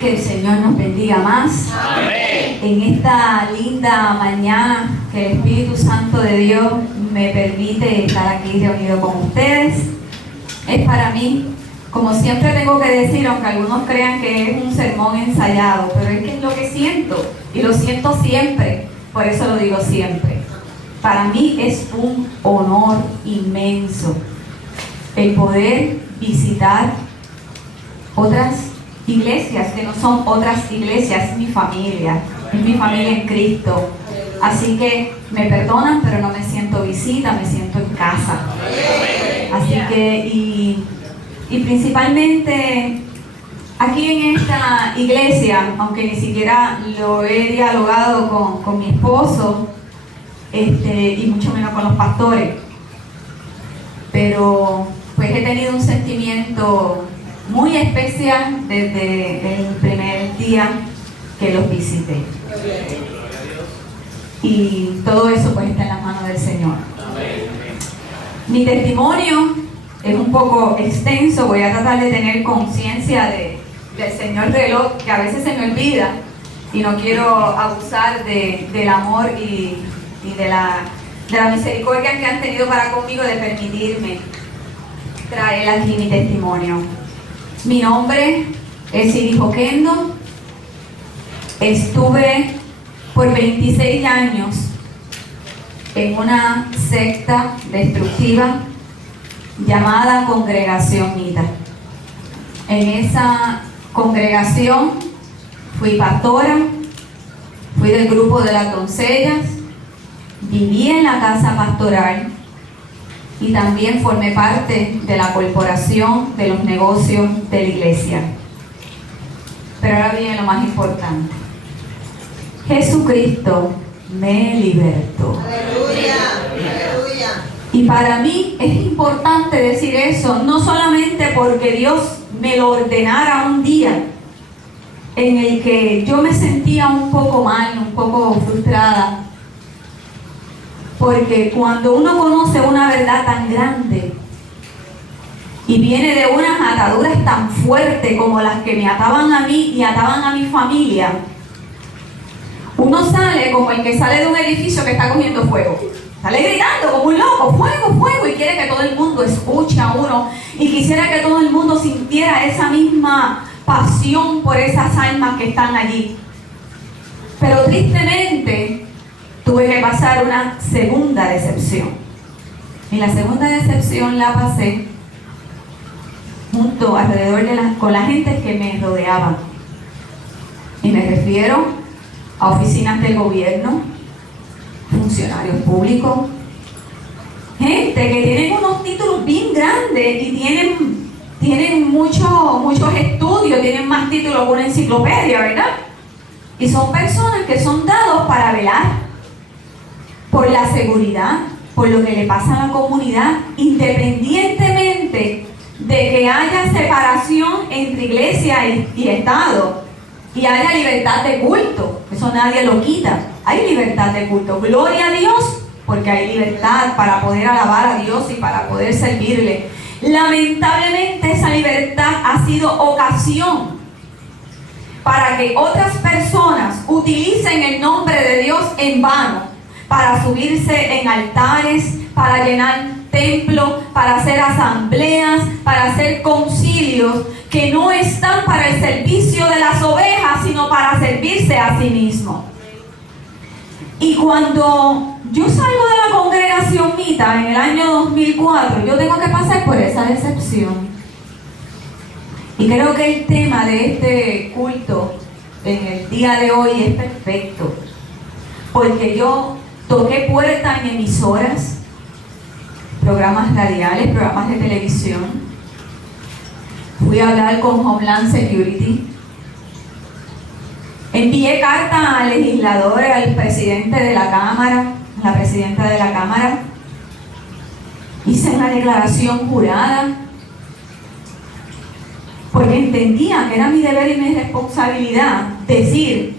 Que el Señor nos bendiga más. Amén. En esta linda mañana que el Espíritu Santo de Dios me permite estar aquí reunido con ustedes. Es para mí, como siempre tengo que decir, aunque algunos crean que es un sermón ensayado, pero es que es lo que siento y lo siento siempre, por eso lo digo siempre. Para mí es un honor inmenso el poder visitar otras iglesias que no son otras iglesias, es mi familia en Cristo. Así que me perdonan, pero no me siento visita, me siento en casa. Así que, y principalmente aquí en esta iglesia, aunque ni siquiera lo he dialogado con mi esposo, y mucho menos con los pastores, pero pues he tenido un sentimiento muy especial desde el primer día que los visité. Y todo eso pues está en las manos del Señor. Mi testimonio es un poco extenso, voy a tratar de tener conciencia del Señor reloj, que a veces se me olvida, y no quiero abusar del amor y de la misericordia que han tenido para conmigo de permitirme traer aquí mi testimonio. Mi nombre es Iris Oquendo. Estuve por 26 años en una secta destructiva llamada Congregación Mita. En esa congregación fui pastora, fui del grupo de las doncellas, viví en la casa pastoral y también formé parte de la corporación de los negocios de la iglesia. Pero ahora viene lo más importante. Jesucristo me libertó. Aleluya, aleluya. Y para mí es importante decir eso, no solamente porque Dios me lo ordenara un día en el que yo me sentía un poco mal, un poco frustrada, porque cuando uno conoce una verdad tan grande y viene de unas ataduras tan fuertes como las que me ataban a mí y ataban a mi familia, uno sale como el que sale de un edificio que está cogiendo fuego. Sale gritando como un loco, fuego, fuego, y quiere que todo el mundo escuche a uno y quisiera que todo el mundo sintiera esa misma pasión por esas almas que están allí. Pero tristemente tuve que pasar una segunda decepción. Y la segunda decepción la pasé alrededor con la gente que me rodeaba. Y me refiero a oficinas del gobierno, funcionarios públicos, gente que tienen unos títulos bien grandes y tienen muchos estudios, tienen más títulos que una enciclopedia, ¿verdad? Y son personas que son dados para velar por la seguridad, por lo que le pasa a la comunidad, independientemente de que haya separación entre iglesia y Estado y haya libertad de culto. Eso nadie lo quita. Hay libertad de culto. Gloria a Dios, porque hay libertad para poder alabar a Dios y para poder servirle. Lamentablemente esa libertad ha sido ocasión para que otras personas utilicen el nombre de Dios en vano, para subirse en altares, para llenar templos, para hacer asambleas, para hacer concilios que no están para el servicio de las ovejas, sino para servirse a sí mismo. Y cuando yo salgo de la congregación Mita en el año 2004, yo tengo que pasar por esa decepción. Y creo que el tema de este culto en el día de hoy es perfecto, porque yo toqué puertas en emisoras, programas radiales, programas de televisión. Fui a hablar con Homeland Security. Envié carta al legislador, al presidente de la Cámara, a la presidenta de la Cámara. Hice una declaración jurada, porque entendía que era mi deber y mi responsabilidad decir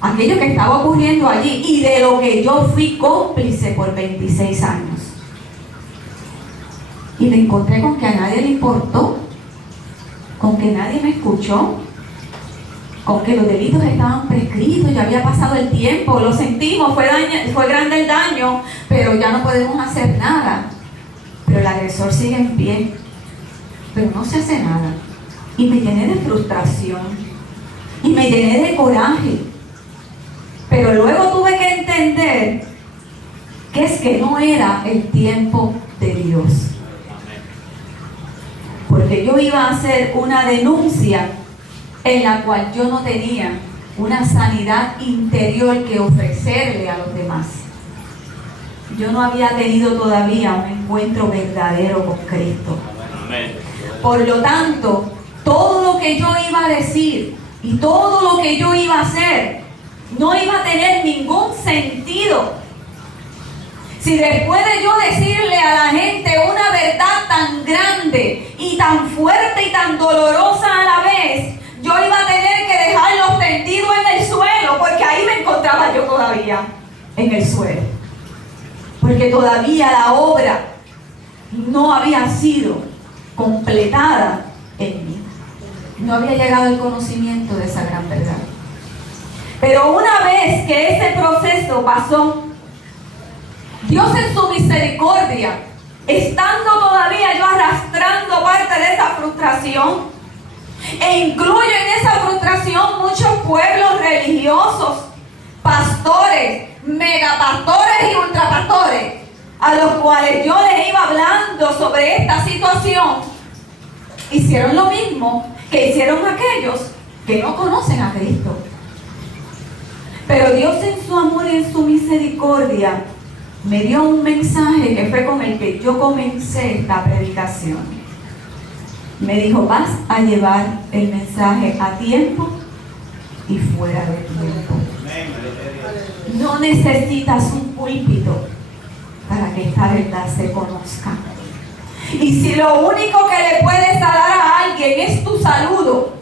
aquello que estaba ocurriendo allí y de lo que yo fui cómplice por 26 años. Y me encontré con que a nadie le importó, con que nadie me escuchó, aunque los delitos estaban prescritos, ya había pasado el tiempo, lo sentimos, fue grande el daño, pero ya no podemos hacer nada. Pero el agresor sigue en pie, pero no se hace nada. Y me llené de frustración, y me llené de coraje. Pero luego tuve que entender que es que no era el tiempo de Dios. Porque yo iba a hacer una denuncia en la cual yo no tenía una sanidad interior que ofrecerle a los demás. Yo no había tenido todavía un encuentro verdadero con Cristo. Por lo tanto, todo lo que yo iba a decir y todo lo que yo iba a hacer no iba a tener ningún sentido si después de yo decirle a la gente una verdad tan grande y tan fuerte y tan dolorosa a la vez, yo iba a tener que dejarlos tendidos en el suelo, porque ahí me encontraba yo todavía en el suelo, porque todavía la obra no había sido completada en mí, no había llegado el conocimiento de esa gran verdad. Pero una vez que ese proceso pasó, Dios en su misericordia, estando todavía yo arrastrando parte de esa frustración, e incluyo en esa frustración muchos pueblos religiosos, pastores, megapastores y ultrapastores, a los cuales yo les iba hablando sobre esta situación, hicieron lo mismo que hicieron aquellos que no conocen a Cristo. Pero Dios en su amor y en su misericordia me dio un mensaje que fue con el que yo comencé esta predicación. Me dijo: vas a llevar el mensaje a tiempo y fuera de tiempo. No necesitas un púlpito para que esta verdad se conozca. Y si lo único que le puedes dar a alguien es tu saludo,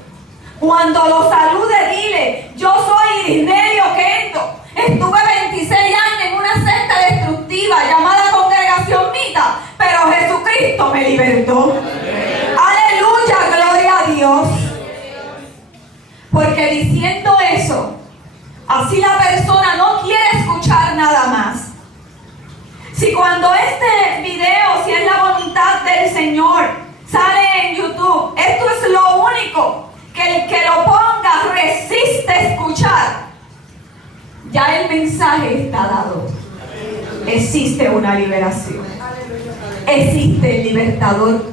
cuando lo salude dile: yo soy Irisnelio Kendo, estuve 26 años en una secta destructiva llamada Congregación Mita, pero Jesucristo me libertó. Aleluya, gloria a Dios. Porque diciendo eso, así la persona no quiere escuchar nada más. Si cuando este video, si es la voluntad del Señor, sale en YouTube, esto es lo único que el que lo ponga resiste escuchar, ya el mensaje está dado. Existe una liberación, existe el libertador,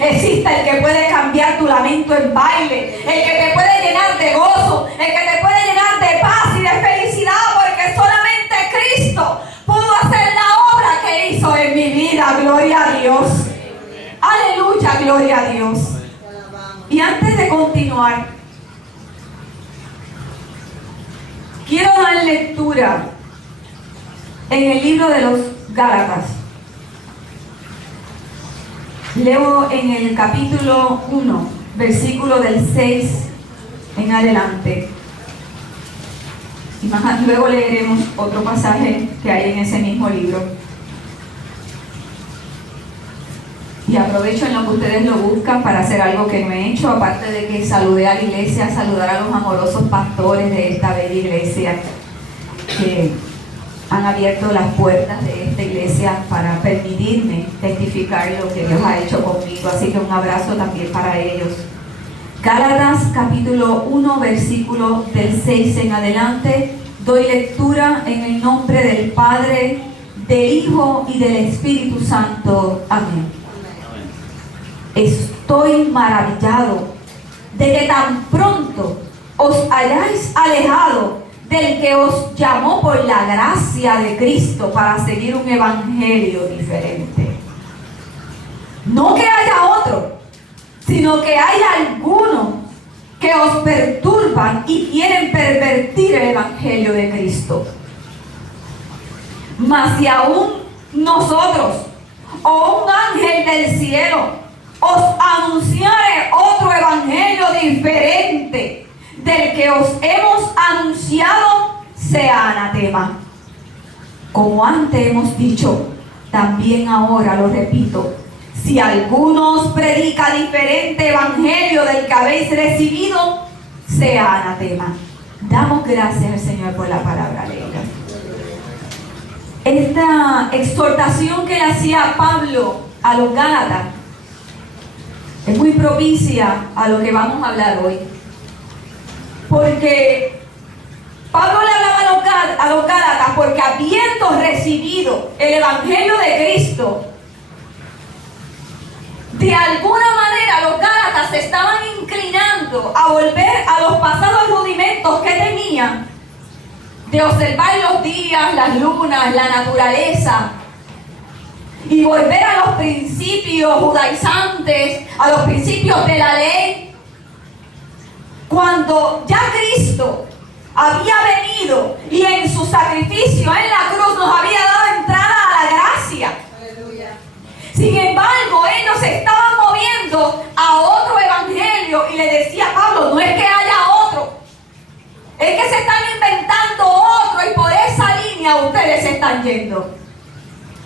existe el que puede cambiar tu lamento en baile, el que te puede llenar de gozo, el que te puede llenar de paz y de felicidad, porque solamente Cristo pudo hacer la obra que hizo en mi vida. Gloria a Dios. Aleluya, gloria a Dios. Y antes de continuar, quiero dar lectura en el libro de los Gálatas. Leo en el capítulo 1, versículo del 6 en adelante. Y luego leeremos otro pasaje que hay en ese mismo libro. Y aprovecho en lo que ustedes lo buscan para hacer algo que no he hecho, aparte de que saludé a la iglesia, saludar a los amorosos pastores de esta bella iglesia que han abierto las puertas de esta iglesia para permitirme testificar lo que Dios ha hecho conmigo. Así que un abrazo también para ellos. Gálatas capítulo 1, versículo del 6 en adelante. Doy lectura en el nombre del Padre, del Hijo y del Espíritu Santo. Amén. Estoy maravillado de que tan pronto os hayáis alejado del que os llamó por la gracia de Cristo para seguir un evangelio diferente. No que haya otro, sino que hay algunos que os perturban y quieren pervertir el evangelio de Cristo. Mas si aún nosotros o un ángel del cielo os anunciare otro evangelio diferente del que os hemos anunciado, sea anatema. Como antes hemos dicho, también ahora lo repito: si alguno os predica diferente evangelio del que habéis recibido, sea anatema. Damos gracias al Señor por la palabra leída. Esta exhortación que le hacía Pablo a los Gálatas es muy propicia a lo que vamos a hablar hoy. Porque Pablo le hablaba a los Gálatas porque habiendo recibido el Evangelio de Cristo, de alguna manera los Gálatas se estaban inclinando a volver a los pasados rudimentos que tenían de observar los días, las lunas, la naturaleza, y volver a los principios judaizantes, a los principios de la ley, cuando ya Cristo había venido y en su sacrificio en la cruz nos había dado entrada a la gracia. Aleluya. Sin embargo, ellos se estaban moviendo a otro evangelio y le decía a Pablo, no es que haya otro, es que se están inventando otro y por esa línea ustedes se están yendo.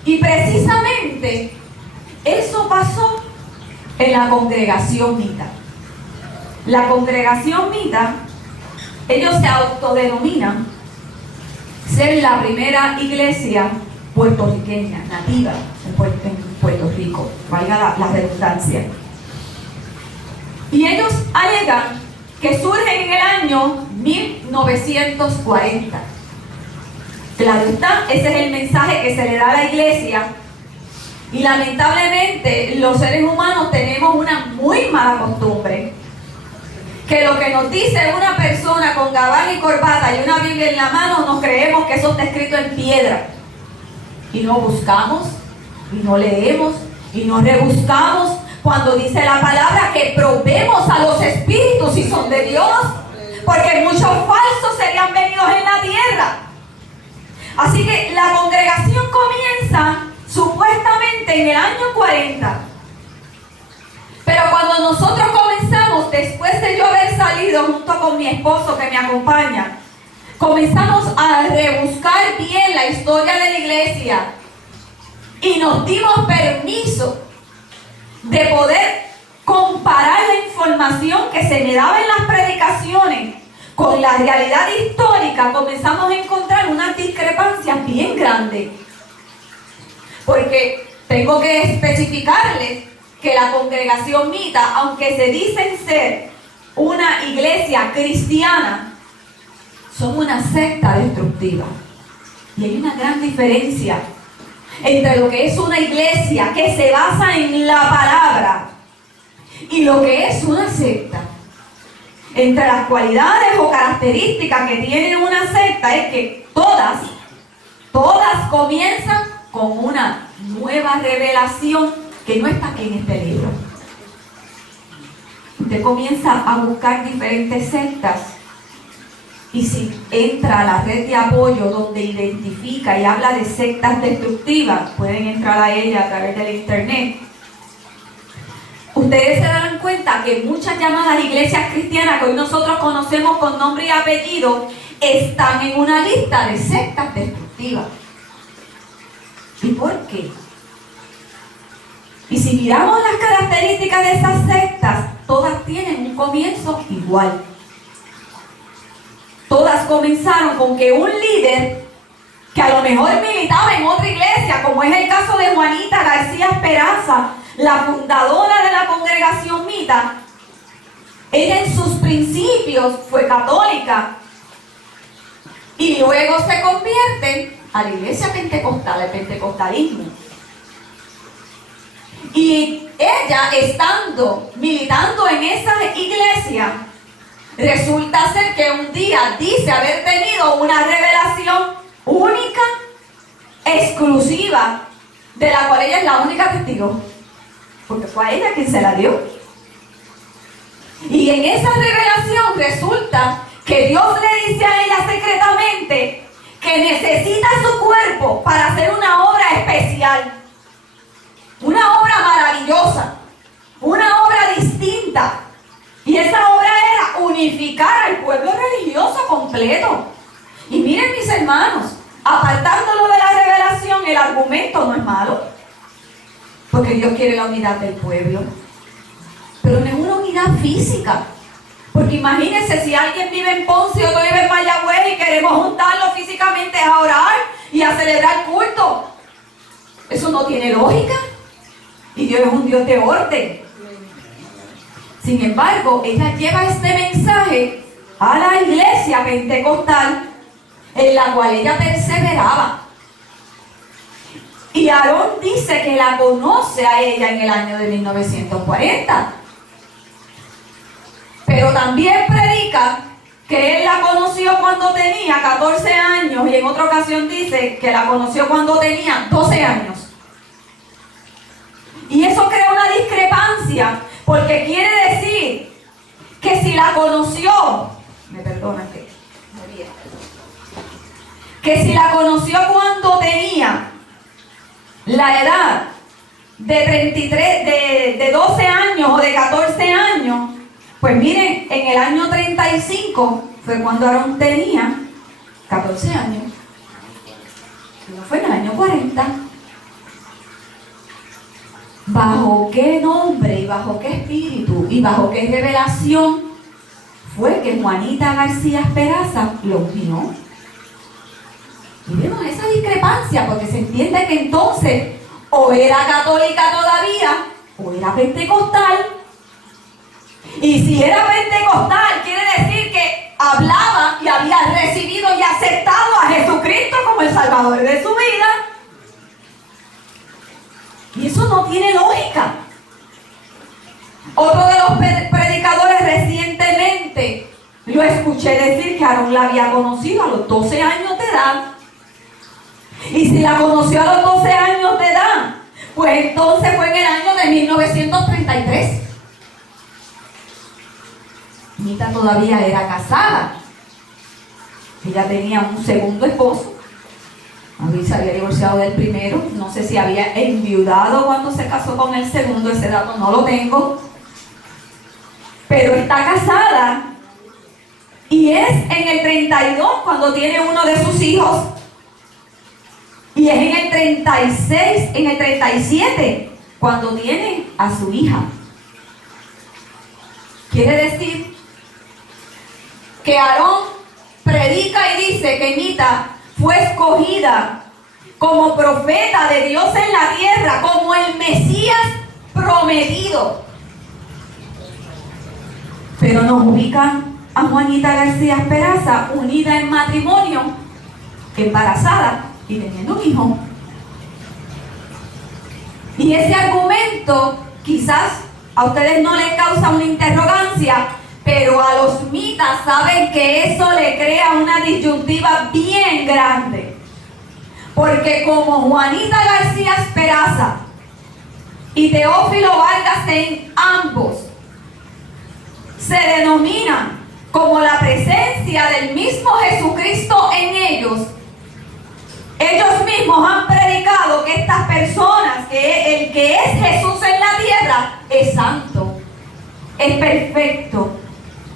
Y precisamente eso pasó en la congregación Mita. La congregación Mita, ellos se autodenominan ser la primera iglesia puertorriqueña, nativa en Puerto Rico, valga la redundancia. Y ellos alegan que surgen en el año 1940. Claro está, ese es el mensaje que se le da a la iglesia. Y lamentablemente los seres humanos tenemos una muy mala costumbre, que lo que nos dice una persona con gabán y corbata y una Biblia en la mano, nos creemos que eso está escrito en piedra. Y no buscamos, y no leemos, y no rebuscamos cuando dice la palabra que probemos a los espíritus si son de Dios, porque muchos falsos serían venidos en la tierra. Así que la congregación comienza supuestamente en el año 40. Pero cuando nosotros comenzamos, después de yo haber salido junto con mi esposo que me acompaña, comenzamos a rebuscar bien la historia de la iglesia y nos dimos permiso de poder comparar la información que se me daba en las predicaciones con la realidad histórica. Comenzamos a encontrar unas discrepancias bien grandes, porque tengo que especificarles que la congregación Mita, aunque se dicen ser una iglesia cristiana, son una secta destructiva. Y hay una gran diferencia entre lo que es una iglesia que se basa en la palabra y lo que es una secta. Entre las cualidades o características que tiene una secta es que todas comienzan con una nueva revelación que no está aquí en este libro. Usted comienza a buscar diferentes sectas y si entra a la red de apoyo donde identifica y habla de sectas destructivas, pueden entrar a ella a través del internet. Ustedes se darán cuenta que muchas llamadas iglesias cristianas que hoy nosotros conocemos con nombre y apellido están en una lista de sectas destructivas. ¿Y por qué? Y si miramos las características de esas sectas, todas tienen un comienzo igual. Todas comenzaron con que un líder que a lo mejor militaba en otra iglesia, como es el caso de Juanita García Esperaza, la fundadora de la congregación Mita, ella en sus principios fue católica y luego se convierte a la iglesia pentecostal, el pentecostalismo. Y ella, militando en esa iglesia, resulta ser que un día dice haber tenido una revelación única, exclusiva, de la cual ella es la única testigo, porque fue a ella quien se la dio. Y en esa revelación resulta que Dios le dice a ella secretamente que necesita su cuerpo para hacer una obra especial, una obra maravillosa, una obra distinta. Y esa obra era unificar al pueblo religioso completo. Y miren, mis hermanos, apartándolo de la revelación, el argumento no es malo, porque Dios quiere la unidad del pueblo, pero no es una unidad física, Porque imagínense si alguien vive en Ponce y otro vive en Mayagüez y queremos juntarlos físicamente a orar y a celebrar culto. Eso no tiene lógica. Y Dios es un Dios de orden. Sin embargo, ella lleva este mensaje a la iglesia pentecostal en la cual ella perseveraba. Y Aarón dice que la conoce a ella en el año de 1940. Pero también predica que él la conoció cuando tenía 14 años y en otra ocasión dice que la conoció cuando tenía 12 años. Y eso crea una discrepancia, porque quiere decir que si la conoció, me perdonan que si la conoció cuando tenía la edad de 33, de 12 años o de 14 años, pues miren, en el año 35 fue cuando Aarón tenía 14 años. No fue en el año 40. ¿Bajo qué nombre y bajo qué espíritu y bajo qué revelación fue que Juanita García Peraza lo unió? Y vemos esa discrepancia, porque se entiende que entonces o era católica todavía o era pentecostal. Y si era pentecostal, quiere decir que hablaba y había recibido y aceptado a Jesucristo como el Salvador de su vida. Y eso no tiene lógica. Otro de los predicadores recientemente lo escuché decir que Aarón la había conocido a los 12 años de edad. Y si la conoció a los 12 años de edad, pues entonces fue en el año de 1933. Anita todavía era casada. Ella tenía un segundo esposo. Se había divorciado del primero. No sé si había enviudado cuando se casó con el segundo. Ese dato no lo tengo. Pero está casada. Y es en el 32 cuando tiene uno de sus hijos. Y es en el 36, en el 37 cuando tiene a su hija. Quiere decir que Aarón predica y dice que Anita fue escogida como profeta de Dios en la tierra, como el Mesías prometido. Pero nos ubican a Juanita García Peraza unida en matrimonio, embarazada y teniendo un hijo. Y ese argumento quizás a ustedes no les causa una interrogancia, pero a los mitas saben que eso le crea una disyuntiva bien grande. Porque como Juanita García Peraza y Teófilo Vargas en ambos se denominan como la presencia del mismo Jesucristo en ellos, ellos mismos han predicado que estas personas, que el que es Jesús en la tierra, es santo, es perfecto,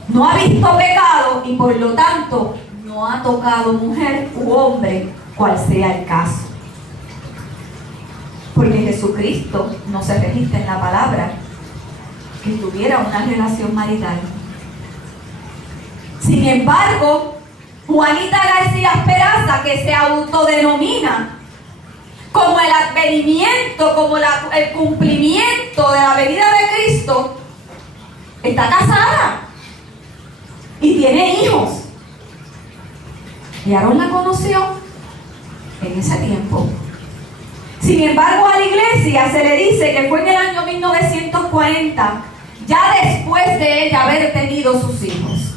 no ha visto pecado y por lo tanto no ha tocado mujer u hombre, cual sea el caso. Porque Jesucristo no se registra en la palabra que tuviera una relación marital. Sin embargo, Juanita García Peraza, que se autodenomina como el advenimiento, como el cumplimiento de la venida de Cristo, está casada y tiene hijos. Y Aarón la conoció en ese tiempo. Sin embargo, a la iglesia se le dice que fue en el año 1940, ya después de ella haber tenido sus hijos.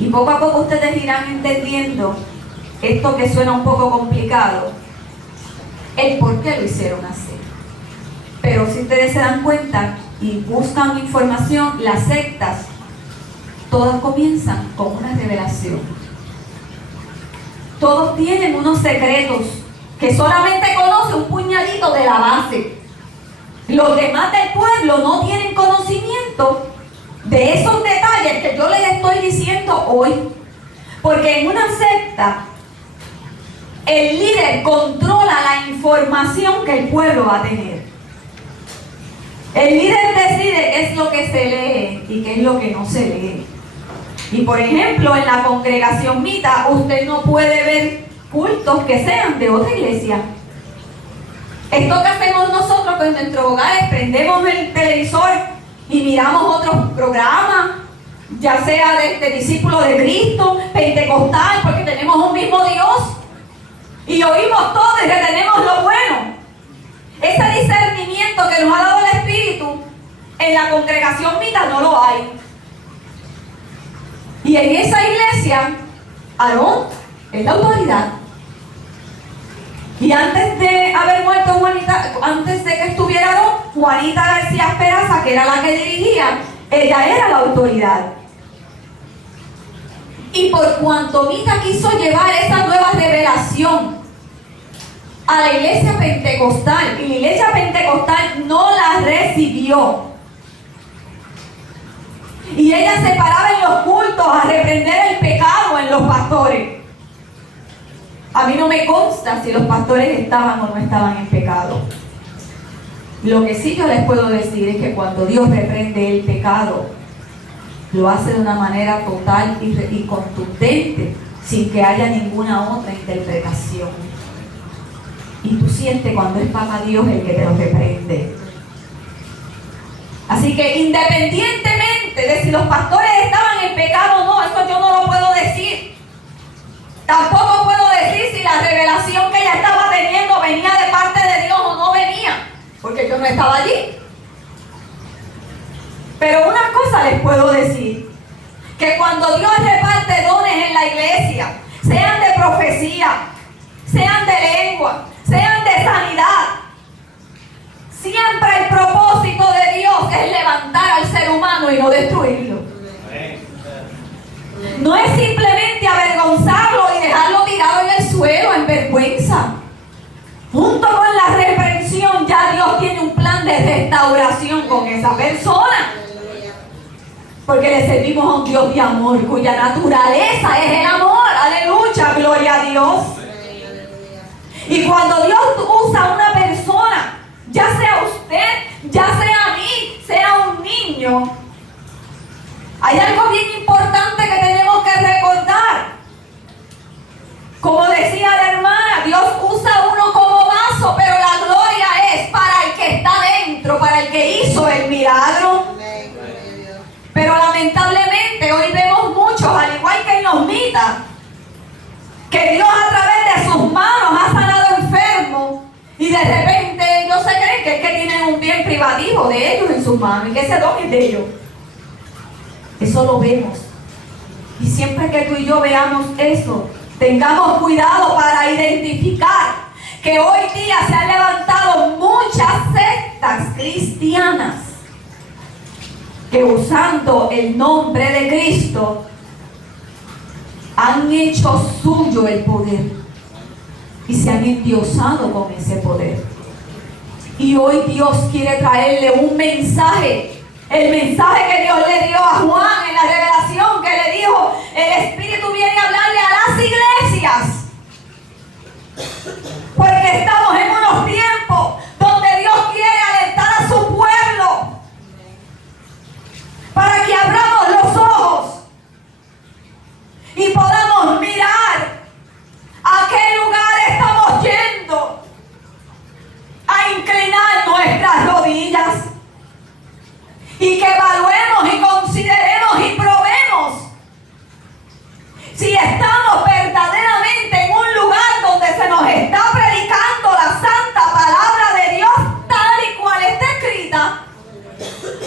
Y poco a poco ustedes irán entendiendo esto que suena un poco complicado, el por qué lo hicieron así. Pero si ustedes se dan cuenta y buscan información, las sectas todas comienzan con una revelación. Todos tienen unos secretos que solamente conoce un puñadito de la base. Los demás del pueblo no tienen conocimiento de esos detalles que yo les estoy diciendo hoy. Porque en una secta, el líder controla la información que el pueblo va a tener. El líder decide qué es lo que se lee y qué es lo que no se lee. Y por ejemplo, en la congregación Mita, usted no puede ver cultos que sean de otra iglesia. Esto que hacemos nosotros con nuestros hogares, prendemos el televisor y miramos otros programas, ya sea de discípulos de Cristo, pentecostal, porque tenemos un mismo Dios y oímos todo y retenemos lo bueno. Ese discernimiento que nos ha dado el Espíritu en la congregación Mita no lo hay. Y en esa iglesia, Aarón es la autoridad. Y antes de haber muerto Juanita, antes de que estuviera Aarón, Juanita García Esperaza, que era la que dirigía, ella era la autoridad. Y por cuanto Mita quiso llevar esa nueva revelación a la iglesia pentecostal, y la iglesia pentecostal no la recibió, y ella se paraba en los cultos a reprender el pecado en los pastores. A mí no me consta si los pastores estaban o no estaban en pecado. Lo que sí yo les puedo decir es que cuando Dios reprende el pecado, lo hace de una manera total y contundente, sin que haya ninguna otra interpretación. Y tú sientes cuando es Papá Dios el que te lo reprende. Así que independientemente de si los pastores estaban en pecado o no, eso yo no lo puedo decir. Tampoco puedo decir si la revelación que ella estaba teniendo venía de parte de Dios o no venía, porque yo no estaba allí. Pero una cosa les puedo decir, que cuando Dios reparte dones en la iglesia, sean de profecía, sean de lengua, sean de sanidad, siempre el propósito de Dios es levantar al ser humano y no destruirlo. No es simplemente avergonzarlo y dejarlo tirado en el suelo en vergüenza. Junto con la reprensión, ya Dios tiene un plan de restauración con esa persona. Porque le servimos a un Dios de amor, cuya naturaleza es el amor. Aleluya, gloria a Dios. Y cuando Dios usa a una persona, ya sea usted, ya sea a mí, sea un niño, hay algo bien importante que tenemos que recordar. Como decía la hermana, Dios usa a uno como vaso, pero la gloria es para el que está dentro, para el que hizo el milagro. Pero lamentablemente hoy vemos muchos, al igual que en los mitas, que Dios a través de sus manos ha sanado enfermos y de repente ellos se creen que es que tienen un bien privativo de ellos en sus manos y que ese don es de ellos. Eso lo vemos. Y siempre que tú y yo veamos eso, tengamos cuidado para identificar que hoy día se han levantado muchas sectas cristianas que usando el nombre de Cristo han hecho suyo el poder y se han endiosado con ese poder. Y hoy Dios quiere traerle un mensaje. El mensaje que Dios le dio a Juan en la revelación, que le dijo, el Espíritu viene a hablarle a las iglesias. Porque estamos en unos tiempos donde Dios quiere alentar a su pueblo para que abramos los ojos y podamos mirar a qué lugar estamos yendo, a inclinar nuestras rodillas y que evaluemos y consideremos y probemos si estamos verdaderamente en un lugar donde se nos está predicando la santa palabra de Dios tal y cual está escrita,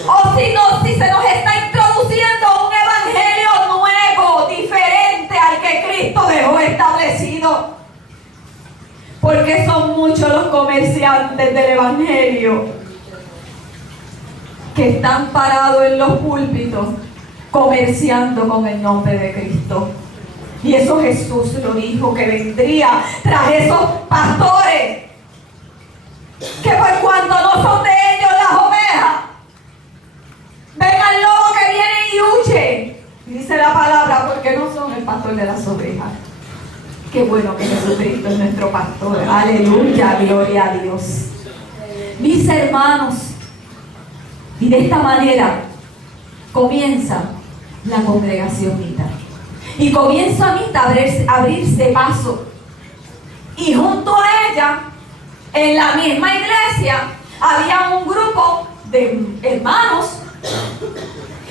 o si se nos está introduciendo un evangelio nuevo, diferente al que Cristo dejó establecido. Porque son muchos los comerciantes del evangelio que están parados en los púlpitos comerciando con el nombre de Cristo. Y eso Jesús lo dijo, que vendría tras esos pastores que por cuanto no son de ellos las ovejas, ven al lobo que viene y huye. Dice la palabra, porque no son el pastor de las ovejas. Qué bueno que Jesucristo es nuestro pastor. Aleluya, gloria a Dios. Mis hermanos, Y de esta manera comienza la congregación Mita. Y comienza Mita a abrirse paso. Y junto a ella, en la misma iglesia, había un grupo de hermanos.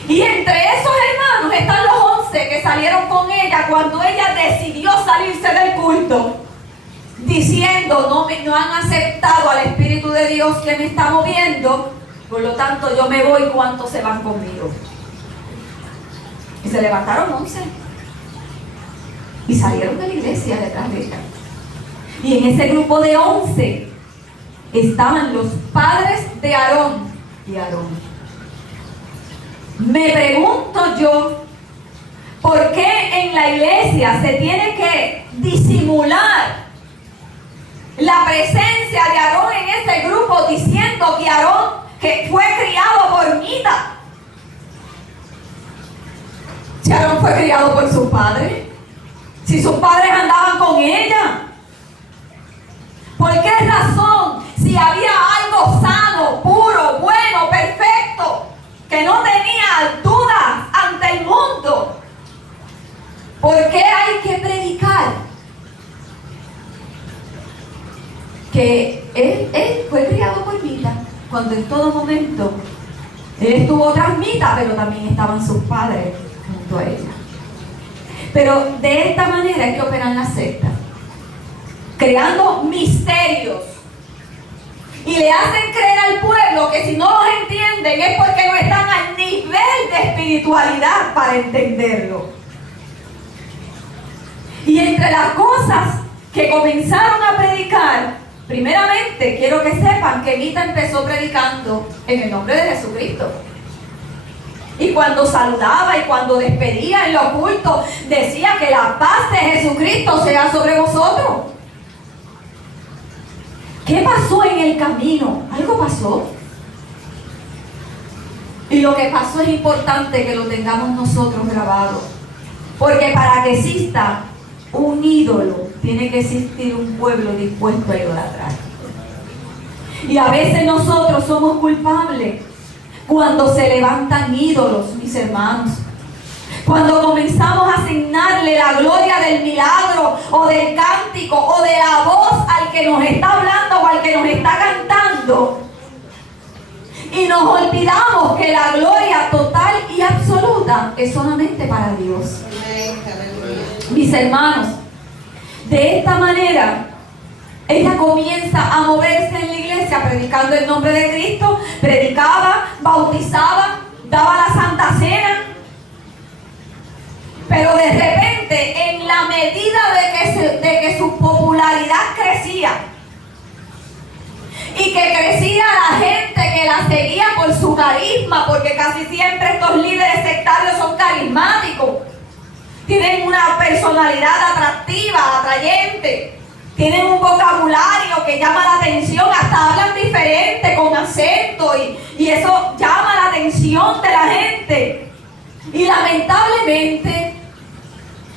Y entre esos hermanos están los 11 que salieron con ella cuando ella decidió salirse del culto, diciendo: no han aceptado al Espíritu de Dios que me está moviendo, por lo tanto yo me voy. ¿Cuántos se van conmigo? Y se levantaron 11 y salieron de la iglesia detrás de ella. Y en ese grupo de 11 estaban los padres de Aarón y Aarón. Me pregunto yo, ¿por qué en la iglesia se tiene que disimular la presencia de Aarón en ese grupo, diciendo que Aarón que fue criado por Mita? Si Aarón fue criado por sus padres, si sus padres andaban con ella, ¿por qué razón, si había algo sano, puro, bueno, perfecto, que no tenía dudas ante el mundo, por qué hay que predicar que él fue criado por Mita, cuando en todo momento él estuvo tras Mita, pero también estaban sus padres junto a ella? Pero de esta manera es que operan las sectas, creando misterios, y le hacen creer al pueblo que si no los entienden es porque no están al nivel de espiritualidad para entenderlo. Y entre las cosas que comenzaron a predicar, primeramente quiero que sepan que Mita empezó predicando en el nombre de Jesucristo. Y cuando saludaba y cuando despedía en los cultos, decía que la paz de Jesucristo sea sobre vosotros. ¿Qué pasó en el camino? Algo pasó. Y lo que pasó es importante que lo tengamos nosotros grabado. Porque para que exista un ídolo, tiene que existir un pueblo dispuesto a idolatrar. Y a veces nosotros somos culpables cuando se levantan ídolos, mis hermanos. Cuando comenzamos a asignarle la gloria del milagro o del cántico o de la voz al que nos está hablando o al que nos está cantando, y nos olvidamos que la gloria total y absoluta es solamente para Dios. Mis hermanos, de esta manera ella comienza a moverse en la iglesia predicando el nombre de Cristo, predicaba, bautizaba, daba la Santa Cena. Pero de repente, en la medida de que su popularidad crecía y que crecía la gente que la seguía por su carisma, porque casi siempre estos líderes sectarios son carismáticos, tienen una personalidad atractiva, atrayente, tienen un vocabulario que llama la atención, hasta hablan diferente, con acento, y eso llama la atención de la gente. Y lamentablemente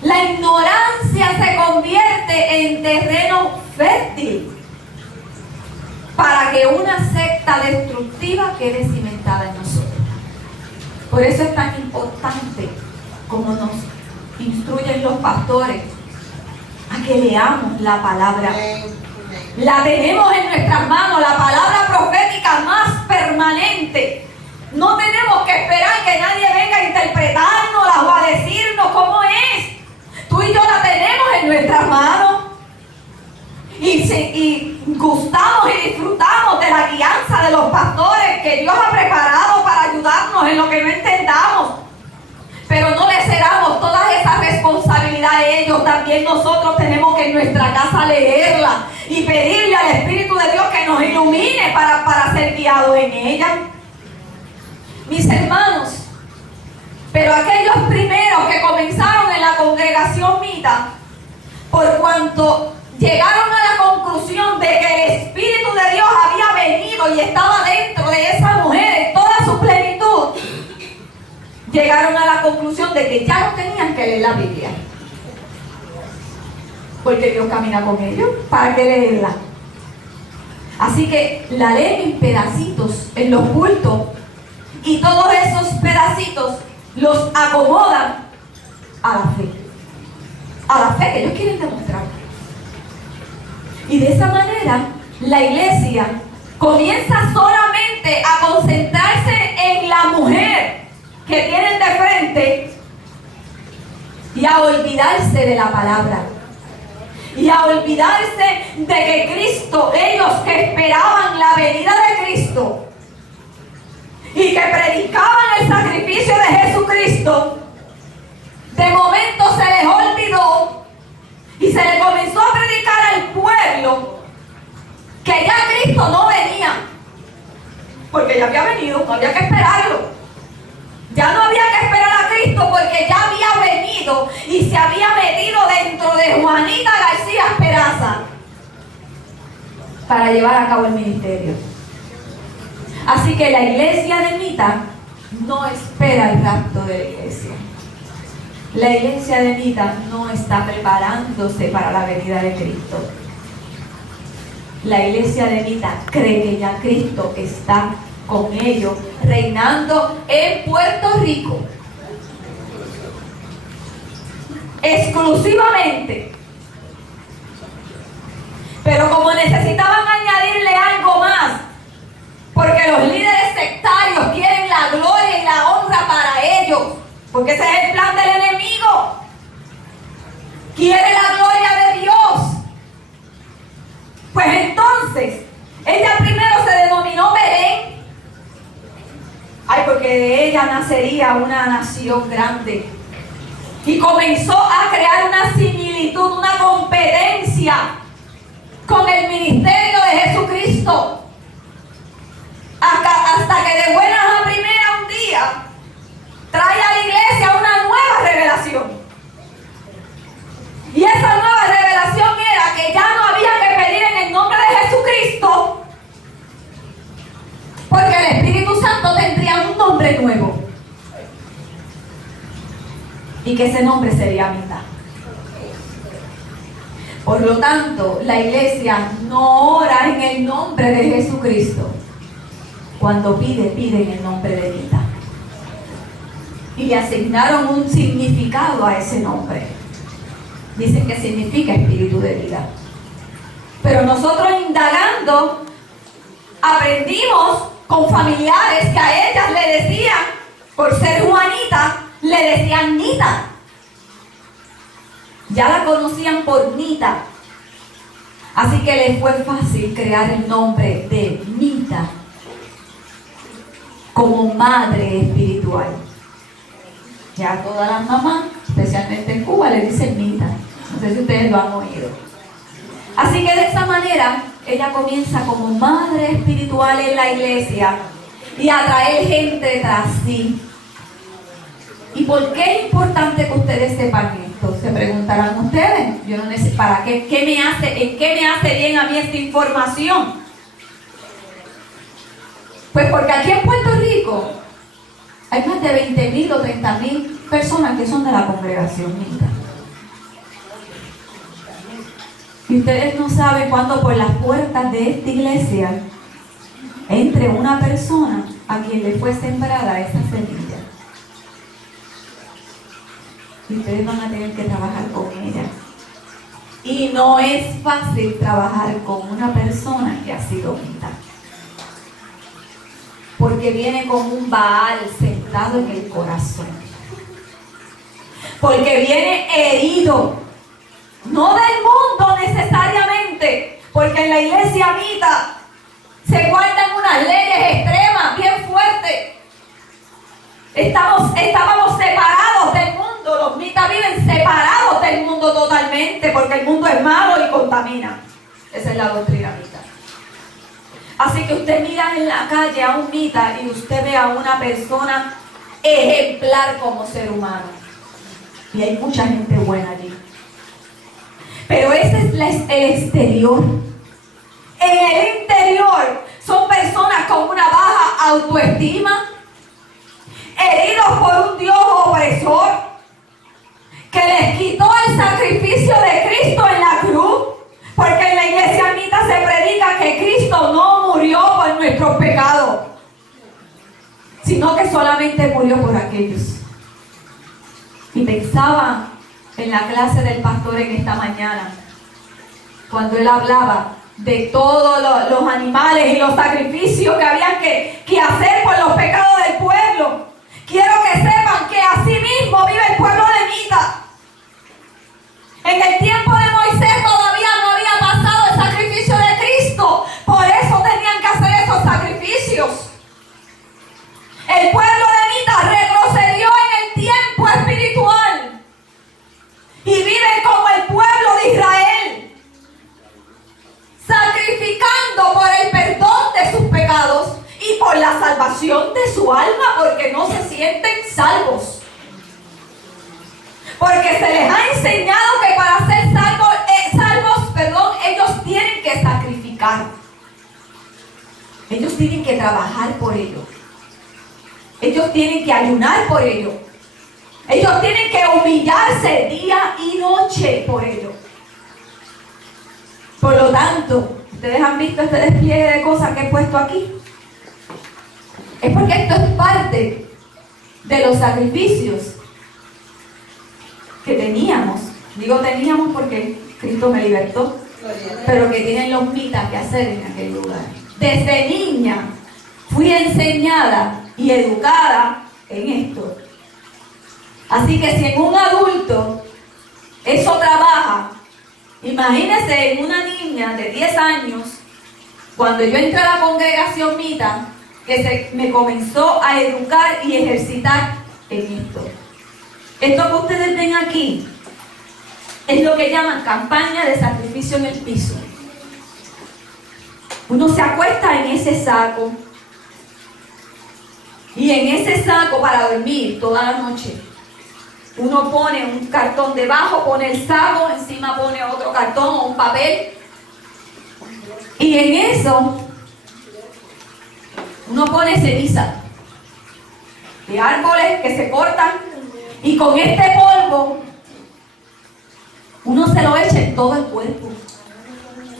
la ignorancia se convierte en terreno fértil para que una secta destructiva quede cimentada en nosotros. Por eso es tan importante, como nos instruyen los pastores, a que leamos la palabra. La tenemos en nuestras manos, la palabra profética más permanente. No tenemos que esperar que nadie venga a interpretárnosla o a decirnos cómo es. Tú y yo la tenemos en nuestras manos. Y gustamos y disfrutamos de la guianza de los pastores que Dios ha preparado para ayudarnos en lo que no entendamos. Pero no le cedamos toda esa responsabilidad a ellos. También nosotros tenemos que en nuestra casa leerla y pedirle al Espíritu de Dios que nos ilumine para ser guiados en ella. Mis hermanos, pero aquellos primeros que comenzaron en la congregación Mita, por cuanto llegaron a la conclusión de que el Espíritu de Dios había venido y estaba dentro de esa mujer en toda su plenitud, llegaron a la conclusión de que ya no tenían que leer la Biblia, porque Dios camina con ellos. ¿Para qué leerla? Así que la leen en pedacitos en los cultos y todos esos pedacitos los acomodan a la fe que ellos quieren demostrar. Y de esa manera la iglesia comienza solamente a concentrarse en la mujer que tienen de frente y a olvidarse de la palabra y a olvidarse de que Cristo, ellos que esperaban la venida de Cristo y que predicaban el sacrificio de Jesucristo, de momento se les olvidó y se le comenzó a predicar al pueblo que ya Cristo no venía, porque ya había venido, no había que esperarlo. Ya no había que esperar a Cristo porque ya había venido y se había metido dentro de Juanita García Peraza para llevar a cabo el ministerio. Así que la iglesia de Mita no espera el rapto de la iglesia. La iglesia de Mita no está preparándose para la venida de Cristo. La iglesia de Mita cree que ya Cristo está con ellos, reinando en Puerto Rico. Exclusivamente. Pero como necesitaban añadirle algo más, porque los líderes sectarios quieren la gloria y la honra para ellos, porque ese es el plan del enemigo. Quiere la gloria de Dios. Pues entonces, ella primero se denominó Belén. Ay, porque de ella nacería una nación grande. Y comenzó a crear una similitud, una competencia con el ministerio de Jesucristo. Hasta que de buenas a primeras un día trae a la iglesia una nueva revelación. Y esa nueva revelación era que ya no había que pedir en el nombre de Jesucristo, porque el Espíritu Santo tendría un nombre nuevo. Y que ese nombre sería Mita. Por lo tanto, la iglesia no ora en el nombre de Jesucristo. Cuando pide en el nombre de Mita. Y le asignaron un significado a ese nombre. Dicen que significa espíritu de vida. Pero nosotros indagando, aprendimos con familiares que a ellas le decían, por ser Juanita, le decían Nita. Ya la conocían por Nita. Así que les fue fácil crear el nombre de Mita como madre espiritual. Ya todas las mamás, especialmente en Cuba, le dicen Mita. No sé si ustedes lo han oído. Así que de esa manera, ella comienza como madre espiritual en la iglesia y a traer gente tras sí. ¿Y por qué es importante que ustedes sepan esto? Se preguntarán ustedes. Yo no necesito, ¿para qué? ¿En qué me hace bien a mí esta información? Pues porque aquí en Puerto Rico hay más de 20,000 o 30,000 personas que son de la congregación Mita. Y ustedes no saben cuándo por las puertas de esta iglesia entre una persona a quien le fue sembrada esa semilla. Y ustedes van a tener que trabajar con ella. Y no es fácil trabajar con una persona que ha sido Mita. Porque viene con un Baal sentado en el corazón. Porque viene herido. No del mundo necesariamente. Porque en la iglesia Mita se guardan unas leyes extremas, bien fuertes. Estábamos separados del mundo. Los Mitas viven separados del mundo totalmente, porque el mundo es malo y contamina. Esa es la doctrina Mita. Así que usted mira en la calle a un Mita y usted ve a una persona ejemplar como ser humano. Y hay mucha gente buena allí. Pero ese es el exterior. En el interior son personas con una baja autoestima, heridos por un Dios opresor, que les quitó el sacrificio de Cristo en la cruz, porque en la iglesia Mita se predica que Cristo no murió por nuestros pecados, sino que solamente murió por aquellos. Y pensaba en la clase del pastor en esta mañana, cuando él hablaba de todos los animales y los sacrificios que había que hacer por los pecados del pueblo. Quiero que sepan que así mismo vive el pueblo de Mita. En el tiempo de Moisés todavía no había pasado el sacrificio de Cristo. Por eso tenían que hacer esos sacrificios. El pueblo de Mita retrocedió en el tiempo espiritual y viven como el pueblo de Israel, sacrificando por el perdón de sus pecados y por la salvación de su alma, porque no se sienten salvos. Porque se les ha enseñado que para ser salvos, ellos tienen que sacrificar. Ellos tienen que trabajar por ello. Ellos tienen que ayunar por ello. Ellos tienen que humillarse día y noche por ello. Por lo tanto, ustedes han visto este despliegue de cosas que he puesto aquí. Es porque esto es parte de los sacrificios que teníamos. Digo teníamos porque Cristo me libertó, pero que tienen los mitas que hacer en aquel lugar. Desde niña fui enseñada y educada en esto. Así que si en un adulto eso trabaja, imagínense en una niña de 10 años, cuando yo entré a la congregación Mita, que se me comenzó a educar y ejercitar en esto. Esto que ustedes ven aquí es lo que llaman campaña de sacrificio en el piso. Uno se acuesta en ese saco y en ese saco para dormir toda la noche uno pone un cartón debajo, pone el saco, encima pone otro cartón o un papel, y en eso uno pone ceniza de árboles que se cortan, y con este polvo uno se lo echa en todo el cuerpo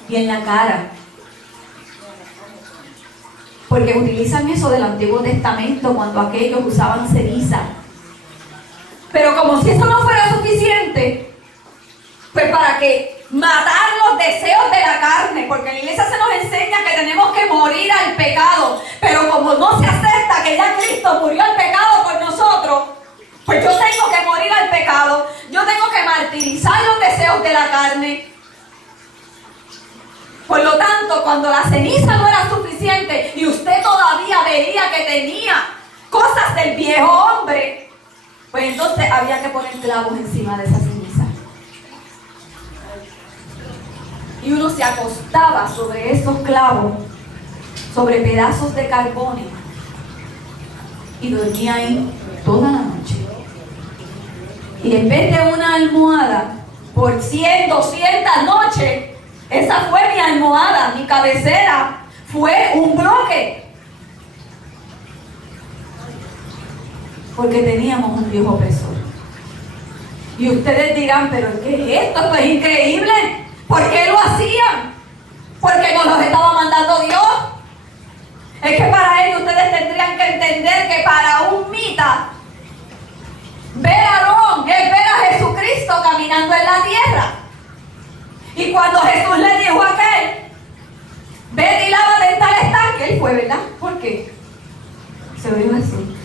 y en la cara, porque utilizan eso del Antiguo Testamento cuando aquellos usaban ceniza. Pero como si eso no fuera suficiente, pues para que matar los deseos de la carne, porque en la iglesia se nos enseña que tenemos que morir al pecado, pero como no se acepta que ya Cristo murió al pecado por nosotros, pues yo tengo que morir al pecado, yo tengo que martirizar los deseos de la carne. Por lo tanto, cuando la ceniza no era suficiente y usted todavía veía que tenía cosas del viejo hombre, pues entonces había que poner clavos encima de esa ceniza. Y uno se acostaba sobre esos clavos, sobre pedazos de carbón, y dormía ahí toda la noche. Y en vez de una almohada, por 100, 200 noches, esa fue mi almohada, mi cabecera, fue un bloque. Porque teníamos un Dios opresor. Y ustedes dirán, pero ¿qué es esto? Esto es increíble. ¿Por qué lo hacían? Porque nos los estaba mandando Dios. Es que para ello ustedes tendrían que entender que para un Mita, ver a Aarón es ver a Jesucristo caminando en la tierra. Y cuando Jesús le dijo a aquel, vete y lávate en tal estanque, él fue, ¿verdad? ¿Por qué? Se lo dijo Jesús.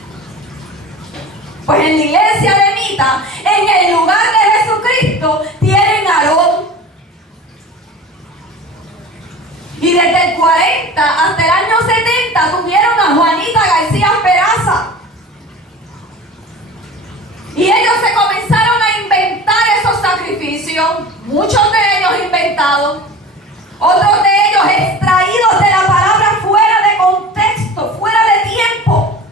Pues en la iglesia de Mita, en el lugar de Jesucristo, tienen a Aarón. Y desde el 40 hasta el año 70 tuvieron a Juanita García Peraza. Y ellos se comenzaron a inventar esos sacrificios, muchos de ellos inventados, otros de ellos extraídos de la palabra fuera de contexto, fuera de tiempo.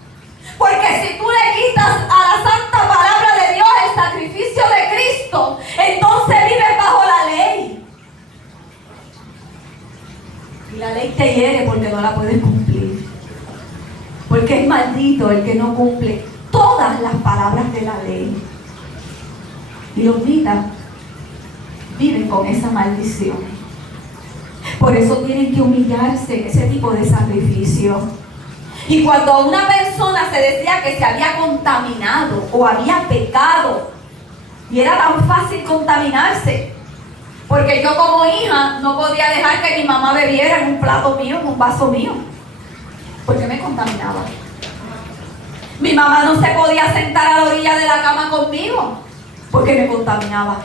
Porque si tú le quitas a la santa palabra de Dios el sacrificio de Cristo, entonces vives bajo la ley. Y la ley te hiere porque no la puedes cumplir. Porque es maldito el que no cumple todas las palabras de la ley. Y los mitas viven con esa maldición. Por eso tienen que humillarse en ese tipo de sacrificio. Y cuando una persona se decía que se había contaminado o había pecado, y era tan fácil contaminarse, porque yo como hija no podía dejar que mi mamá bebiera en un plato mío, en un vaso mío, porque me contaminaba. Mi mamá no se podía sentar a la orilla de la cama conmigo, porque me contaminaba.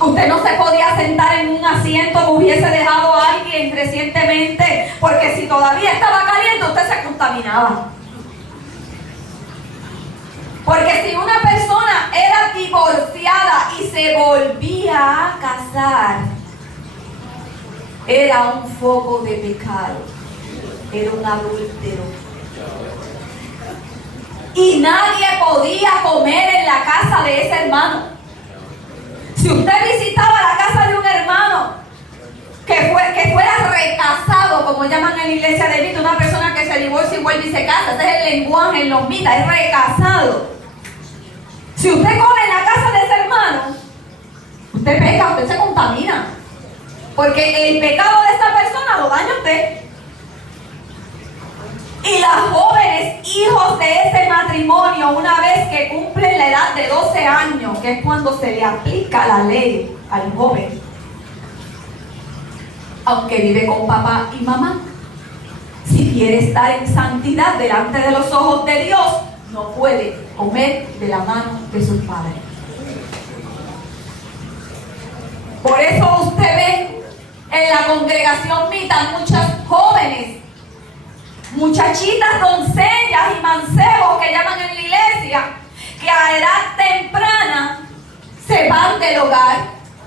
Usted no se podía sentar en un asiento que hubiese dejado a alguien recientemente, porque si todavía estaba caliente, usted se contaminaba. Porque si una persona era divorciada y se volvía a casar, era un foco de pecado, era un adúltero. Y nadie podía comer en la casa de ese hermano. Si usted visitaba la casa de un hermano que fuera recasado, como llaman en la iglesia de Vito, una persona que se divorcia y vuelve y se casa, ese es el lenguaje en los mitas, es recasado. Si usted come en la casa de ese hermano, usted peca, usted se contamina, porque el pecado de esa persona lo daña a usted. Y las jóvenes, hijos de ese matrimonio, una vez que cumplen la edad de 12 años, que es cuando se le aplica la ley al joven, aunque vive con papá y mamá, si quiere estar en santidad delante de los ojos de Dios, no puede comer de la mano de sus padres. Por eso usted ve en la congregación Mita muchas jóvenes, muchachitas, doncellas y mancebos que llaman en la iglesia, que a edad temprana se van del hogar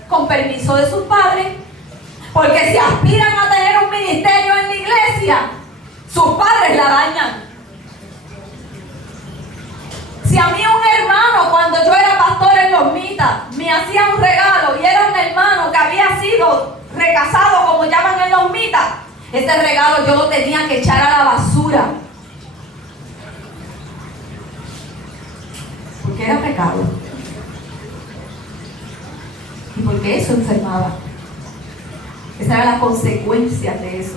con permiso de sus padres, porque si aspiran a tener un ministerio en la iglesia, sus padres la dañan. Si a mí un hermano, cuando yo era pastor en los Mitas, me hacía un regalo y era un hermano que había sido recasado, como llaman en los Mitas, ese regalo yo lo tenía que echar a la basura, porque era pecado y porque eso enfermaba. Esa era la consecuencia de eso.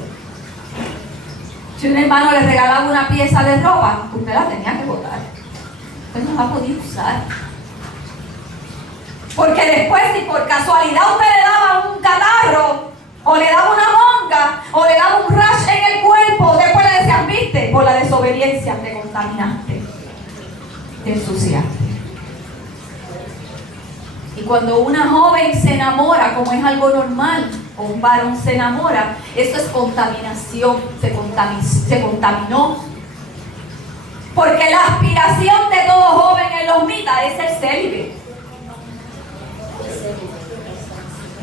Si un hermano le regalaba una pieza de ropa, usted la tenía que botar, usted no la podía usar, porque después, si por casualidad usted le daba un catarro o le daba una monga, o le daba un rash en el cuerpo, después le decían, viste, por la desobediencia te contaminaste, te ensuciaste. Y cuando una joven se enamora, como es algo normal, o un varón se enamora, eso es contaminación, se contaminó. Porque la aspiración de todo joven en los Mitas es ser célibe.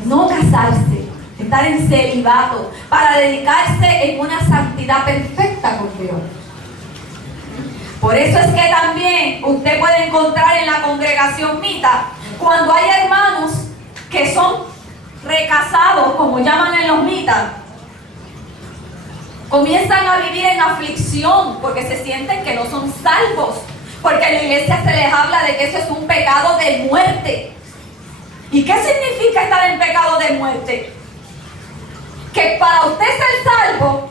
No casarse, estar en celibato, para dedicarse en una santidad perfecta con Dios. Por eso es que también usted puede encontrar en la congregación Mita, cuando hay hermanos que son recasados, como llaman en los Mitas, comienzan a vivir en aflicción porque se sienten que no son salvos, porque en la iglesia se les habla de que eso es un pecado de muerte. ¿Y qué significa estar en pecado de muerte? Que para usted ser salvo,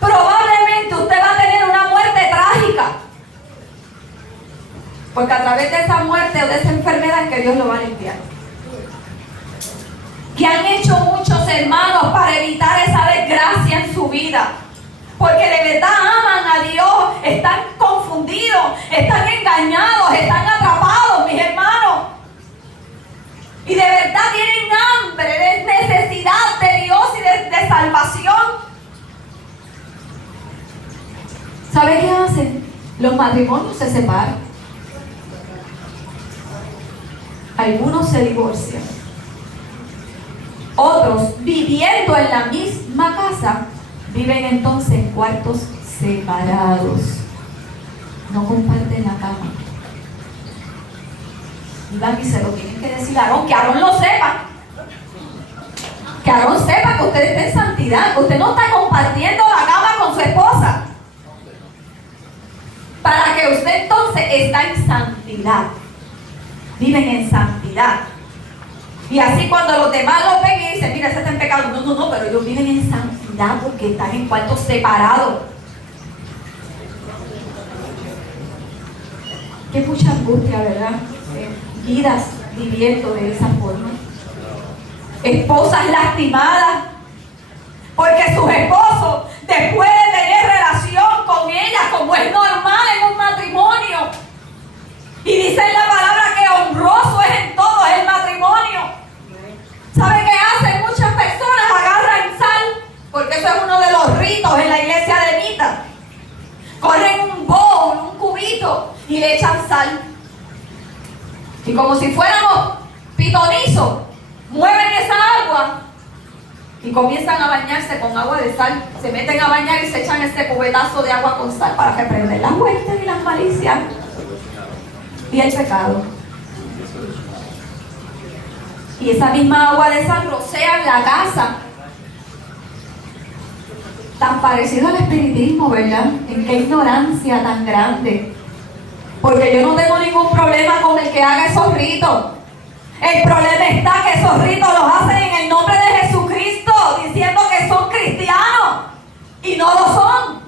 probablemente usted va a tener una muerte trágica, porque a través de esa muerte o de esa enfermedad es que Dios lo va a limpiar. Que han hecho muchos hermanos para evitar esa desgracia en su vida, porque de verdad aman a Dios, están confundidos, están engañados, están atrapados, mis hermanos, y de verdad tienen hambre de necesidad de Dios y de salvación. ¿Sabe qué hacen? Los matrimonios se separan, algunos se divorcian, otros, viviendo en la misma casa, viven entonces en cuartos separados, no comparten la cama. Y van y se lo tienen que decir a Aarón, que Aarón lo sepa, que Aarón sepa que usted está en santidad, que usted no está compartiendo la cama con su esposa, para que usted entonces está en santidad, viven en santidad. Y así cuando los demás lo ven y dicen, mira, ese está en pecado, no, pero ellos viven en santidad. intimidad porque están en cuartos separados. Qué mucha angustia, ¿verdad? Vidas viviendo de esa forma. Esposas lastimadas porque sus esposos, después de tener relación con ellas, como es normal en un matrimonio, y dice en la palabra que honroso es en todo el matrimonio. ¿Sabe qué hacen muchas personas? Agarran sal, porque eso es uno de los ritos en la iglesia de Mita. Corren un bowl, un cubito, y le echan sal. Y como si fuéramos pitonizos, mueven esa agua y comienzan a bañarse con agua de sal. Se meten a bañar y se echan ese cubetazo de agua con sal para reprender las huestes y las malicias y el pecado. Y esa misma agua de sal rocea la casa. Tan parecido al espiritismo, ¿verdad? En qué ignorancia tan grande. Porque yo no tengo ningún problema con el que haga esos ritos. El problema está que esos ritos los hacen en el nombre de Jesucristo, diciendo que son cristianos y no lo son.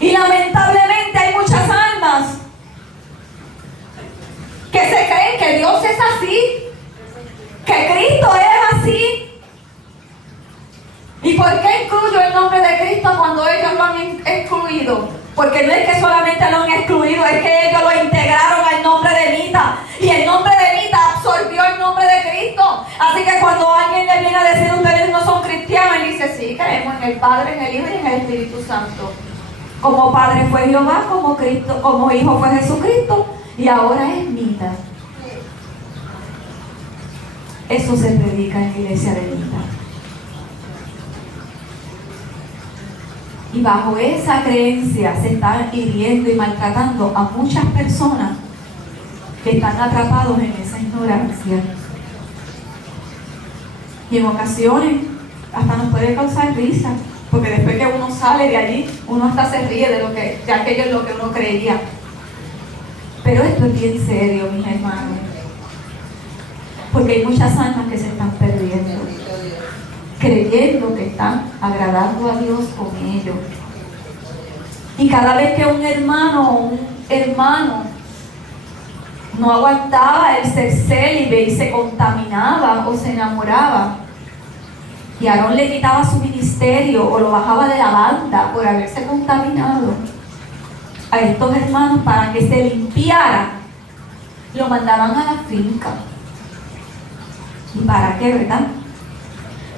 Y lamentablemente hay muchas almas que se creen que Dios es así, que Cristo es así. ¿Y por qué incluyo el nombre de Cristo cuando ellos lo han excluido? Porque no es que solamente lo han excluido, es que ellos lo integraron al nombre de Mita. Y el nombre de Mita absorbió el nombre de Cristo. Así que cuando alguien le viene a decir ustedes no son cristianos, él dice sí, creemos en el Padre, en el Hijo y en el Espíritu Santo. Como Padre fue Jehová, como Cristo, como Hijo fue Jesucristo, y ahora es Mita. Eso se predica en la iglesia de Mita. Y bajo esa creencia se están hiriendo y maltratando a muchas personas que están atrapados en esa ignorancia. Y en ocasiones hasta nos puede causar risa, porque después que uno sale de allí, uno hasta se ríe de aquello en lo que uno creía. Pero esto es bien serio, mis hermanos, porque hay muchas almas que se están perdiendo, creyendo que están agradando a Dios con ellos. Y cada vez que un hermano no aguantaba el ser célibe y se contaminaba o se enamoraba, y Aarón le quitaba su ministerio o lo bajaba de la banda por haberse contaminado, a estos hermanos, para que se limpiara, lo mandaban a la finca. ¿Y para qué, verdad?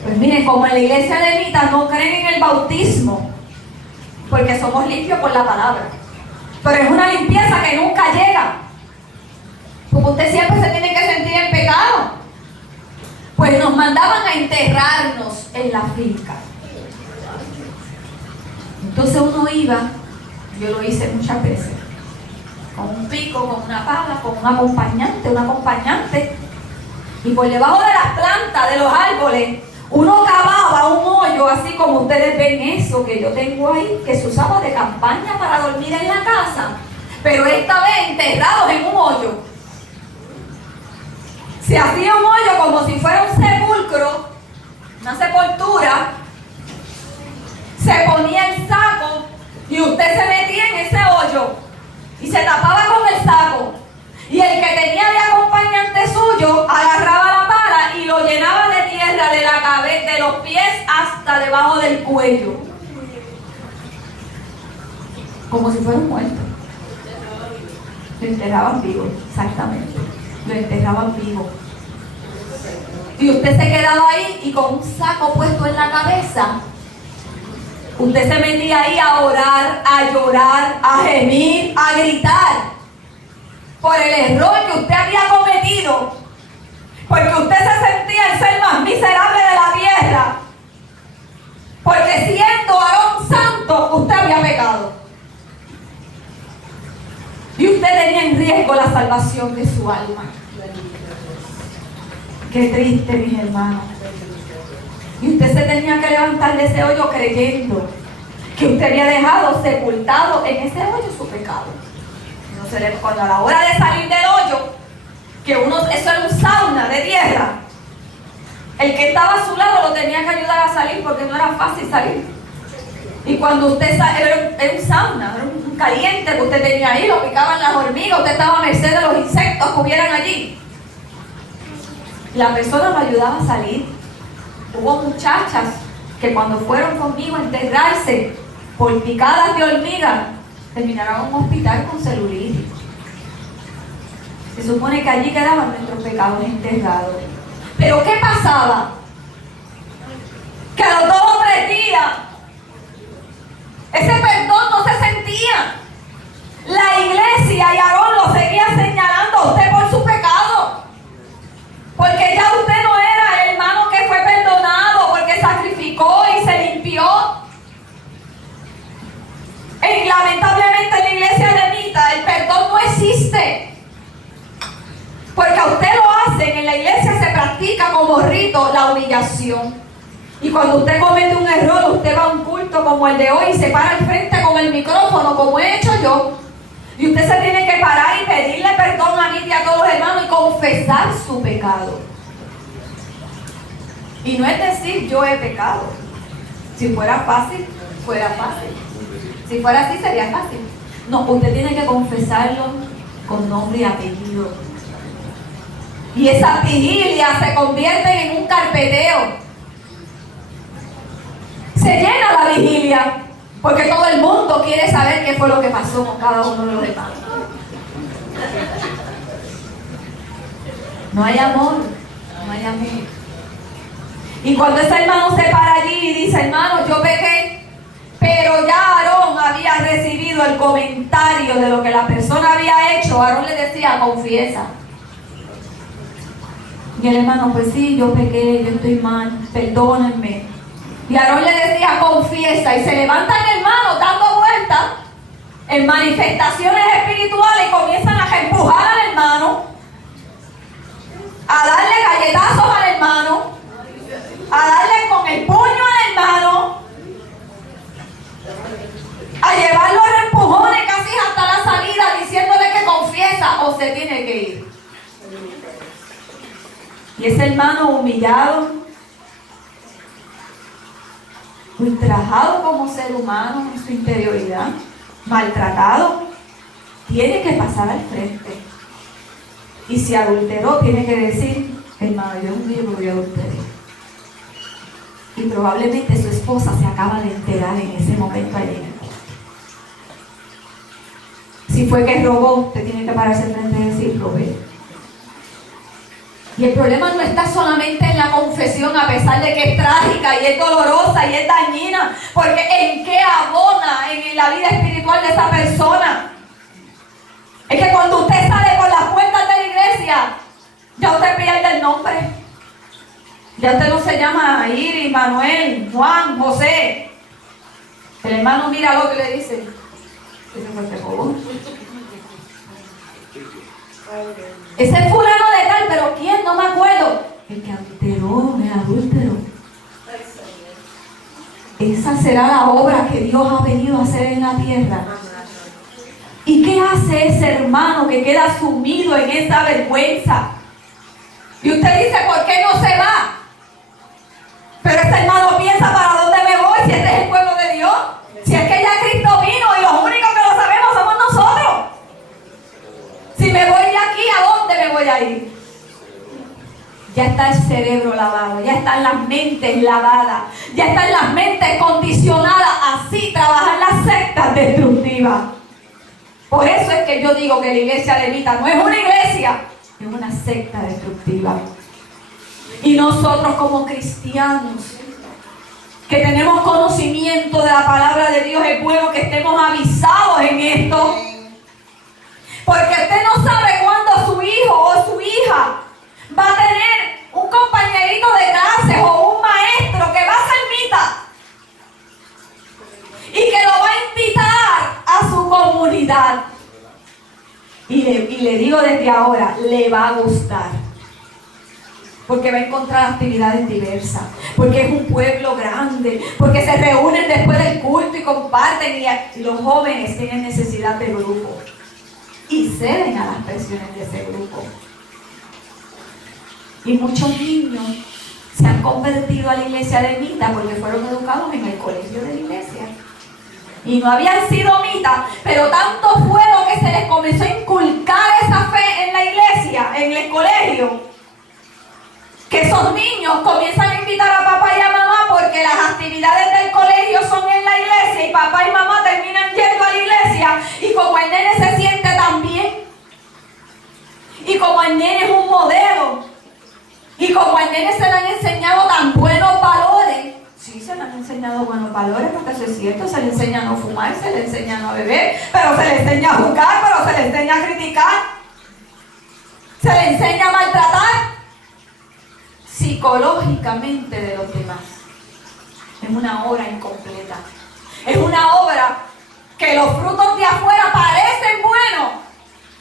Pues miren, como en la iglesia de Mita no creen en el bautismo, porque somos limpios por la palabra, pero es una limpieza que nunca llega, porque usted siempre se tiene que sentir en pecado. Pues nos mandaban a enterrarnos en la finca. Entonces uno iba, yo lo hice muchas veces, con un pico, con una pala, con un acompañante, y por debajo de las plantas de los árboles uno cavaba un hoyo, así como ustedes ven eso que yo tengo ahí, que se usaba de campaña para dormir en la casa, pero esta vez enterrados en un hoyo. Se hacía un hoyo como si fuera un sepulcro, una sepultura, se ponía el saco y usted se metía en ese hoyo y se tapaba con el saco, y el que tenía de acompañante suyo agarraba la pala y lo llenaba de tierra de la cabeza, de los pies hasta debajo del cuello, como si fuera un muerto. Lo enterraban vivo, exactamente, lo enterraban vivo. Y usted se quedaba ahí y con un saco puesto en la cabeza, usted se metía ahí a orar, a llorar, a gemir, a gritar por el error que usted había cometido, porque usted se sentía el ser más miserable de la tierra, porque siendo Aarón santo, usted había pecado y usted tenía en riesgo la salvación de su alma. Qué triste, mis hermanos. Y usted se tenía que levantar de ese hoyo creyendo que usted había dejado sepultado en ese hoyo su pecado. Cuando a la hora de salir del hoyo, que eso era un sauna de tierra, El que estaba a su lado lo tenía que ayudar a salir porque no era fácil salir. Y cuando usted era un sauna, era un caliente que usted tenía ahí, lo picaban las hormigas, usted estaba a merced de los insectos que hubieran allí. La persona lo ayudaba a salir. Hubo muchachas que cuando fueron conmigo a enterrarse por picadas de hormigas, terminaron en un hospital con celulitis. Se supone que allí quedaban nuestros pecados enterrados. Pero ¿qué pasaba? Que a los 2 o 3 días ese perdón no se sentía. La iglesia y Aarón lo seguía señalando a usted por su pecado. Porque ya usted no era el hermano que fue perdonado, porque sacrificó y se limpió. Y lamentablemente en la iglesia levita el perdón no existe. Porque a usted lo hacen, en la iglesia se practica como rito la humillación. Y cuando usted comete un error, usted va a un culto como el de hoy y se para al frente con el micrófono, como he hecho yo. Y usted se tiene que parar y pedirle perdón a mí y a todos los hermanos y confesar su pecado. Y no es decir yo he pecado. Si fuera fácil, fuera fácil. Si fuera así, sería fácil. No, usted tiene que confesarlo con nombre y apellido. Y esas vigilias se convierten en un carpeteo. Se llena la vigilia porque todo el mundo quiere saber qué fue lo que pasó con cada uno de los hermanos. No hay amor, no hay amor. Y cuando ese hermano se para allí y dice, hermano, yo pequé, pero ya Aarón había recibido el comentario de lo que la persona había hecho, Aarón le decía, confiesa. Y el hermano, pues sí, yo pequé, yo estoy mal, perdónenme. Y Aarón le decía, confiesa, y se levantan hermanos dando vueltas en manifestaciones espirituales y comienzan a empujar al hermano, a darle galletazos al hermano, a darle con el puño al hermano, a llevarlo a empujones casi hasta la salida, diciéndole que confiesa o se tiene que ir. Y ese hermano humillado, ultrajado como ser humano en su interioridad, maltratado, tiene que pasar al frente. Y si adulteró, tiene que decir, hermano, yo un día lo adulteré. Y probablemente su esposa se acaba de enterar en ese momento allí en el cuarto. Si fue que robó, usted tiene que pararse al frente y decir, robé. Y el problema no está solamente en la confesión, a pesar de que es trágica y es dolorosa y es dañina, porque ¿en qué abona en la vida espiritual de esa persona? Es que cuando usted sale por las puertas de la iglesia, ya usted pierde el nombre. Ya usted no se llama Iris, Manuel, Juan, José. El hermano mira al otro y le dice, ese fue este joven. Ese es fulano de tal, pero ¿quién? No me acuerdo. El que adulteró, el adúltero. Esa será la obra que Dios ha venido a hacer en la tierra. ¿Y qué hace ese hermano que queda sumido en esa vergüenza? Y usted dice, ¿por qué no se va? Pero ese hermano piensa, ¿para dónde me voy? Si este es el pueblo de Dios. Si es que ya Cristo vino y los únicos que lo sabemos somos nosotros. Si me voy de aquí, ¿a dónde me voy a ir? Ya está el cerebro lavado, ya están las mentes lavadas, ya están las mentes condicionadas. Así trabajan las sectas destructivas. Por eso es que yo digo que la iglesia levita no es una iglesia, es una secta destructiva. Y nosotros como cristianos, que tenemos conocimiento de la palabra de Dios, es bueno que estemos avisados en esto. Porque usted no sabe cuándo su hijo o su hija va a tener un compañerito de clase o un maestro que va a ser mitad y que lo va a invitar a su comunidad. Y le digo desde ahora, le va a gustar. Porque va a encontrar actividades diversas, porque es un pueblo grande, porque se reúnen después del culto y comparten, y los jóvenes tienen necesidad de grupo y ceden a las presiones de ese grupo. Y muchos niños se han convertido a la iglesia de Mita porque fueron educados en el colegio de la iglesia. Y no habían sido mitas, pero tanto fue lo que se les comenzó a inculcar esa fe en la iglesia, en el colegio, que esos niños comienzan a invitar a papá y a mamá porque las actividades del colegio son en la iglesia y papá y mamá terminan yendo a la iglesia, y como el nene se siente tan bien, y como el nene es un modelo, y como al nene se le han enseñado tan buenos valores. Sí, se le han enseñado buenos valores, porque eso es cierto, se le enseña a no fumar, se le enseña a no beber, pero se le enseña a juzgar, pero se le enseña a criticar, se le enseña a maltratar psicológicamente de los demás. Es una obra incompleta, es una obra que los frutos de afuera parecen buenos,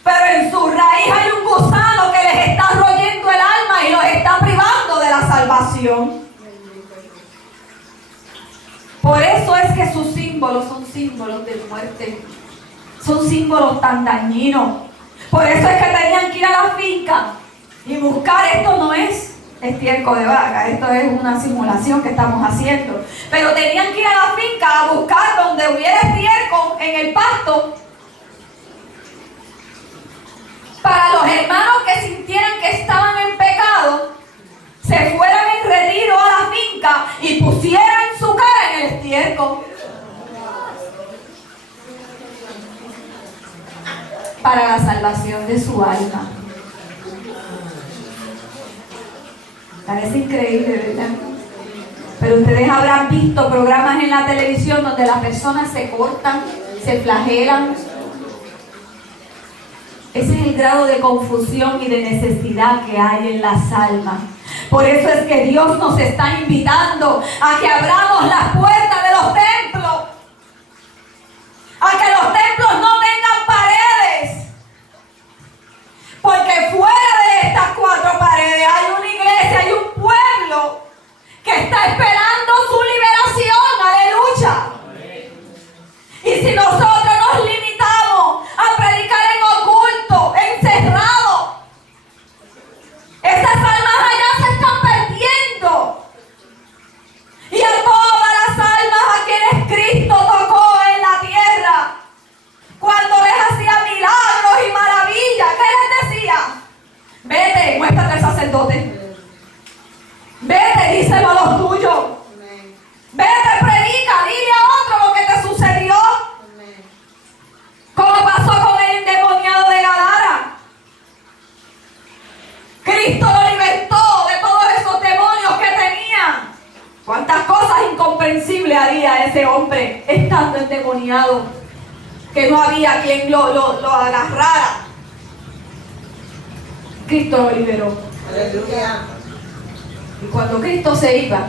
pero en su raíz hay un gusano que les está royendo el alma y los está privando de la salvación. Por eso es que sus símbolos son símbolos de muerte, son símbolos tan dañinos. Por eso es que tenían que ir a la finca y buscar. Esto no es estiércol de vaca, esto es una simulación que estamos haciendo, pero tenían que ir a la finca a buscar donde hubiera estiércol en el pasto, para los hermanos que sintieran que estaban en pecado, se fueran en retiro a la finca y pusieran su cara en el estiércol para la salvación de su alma. Parece increíble, ¿verdad? Pero ustedes habrán visto programas en la televisión donde las personas se cortan, se flagelan. Ese es el grado de confusión y de necesidad que hay en las almas. Por eso es que Dios nos está invitando a que abramos las puertas de los templos, a que los templos no tengan paredes, porque fuera de estas 4 paredes hay una iglesia, hay un pueblo que está esperando su liberación. ¡Aleluya! Y si nosotros nos limitamos a predicar en oculto, encerrado, esas almas allá se están perdiendo. Y a todas las almas a quienes Cristo tocó en la tierra, cuando les hacía milagros y maravillas, ¿qué les decía? Vete, muéstrate al sacerdote. Vete, díselo a los tuyos. Vete, predica, dile a otro lo que te sucedió. Como pasó con el endemoniado de Gadara. Cristo lo libertó de todos esos demonios que tenía. Cuántas cosas incomprensibles haría ese hombre estando endemoniado, que no había quien lo agarrara. Cristo lo liberó. Aleluya. Y cuando Cristo se iba,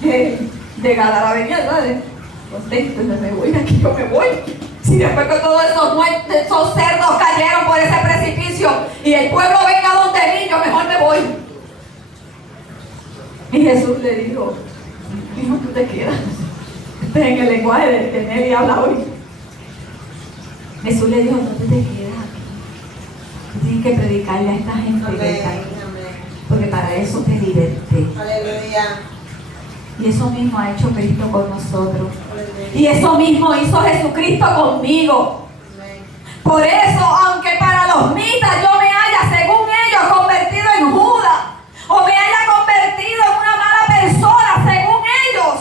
de Gadara venía, ¿verdad? Contento, me voy de aquí, yo me voy. Si después que todos esos cerdos cayeron por ese precipicio y el pueblo venga donde mí, yo mejor me voy. Y Jesús le dijo, hijo, tú te quedas. Este es en el lenguaje de tener y habla hoy. Jesús le dijo, no te quedas aquí. Tú tienes que predicarle a esta gente que está ahí, porque para eso te liberté. Aleluya. Y eso mismo ha hecho Cristo con nosotros. Y eso mismo hizo Jesucristo conmigo. Por eso, aunque para los mitas yo me haya, según ellos, convertido en Judas, o me haya convertido en una mala persona, según ellos,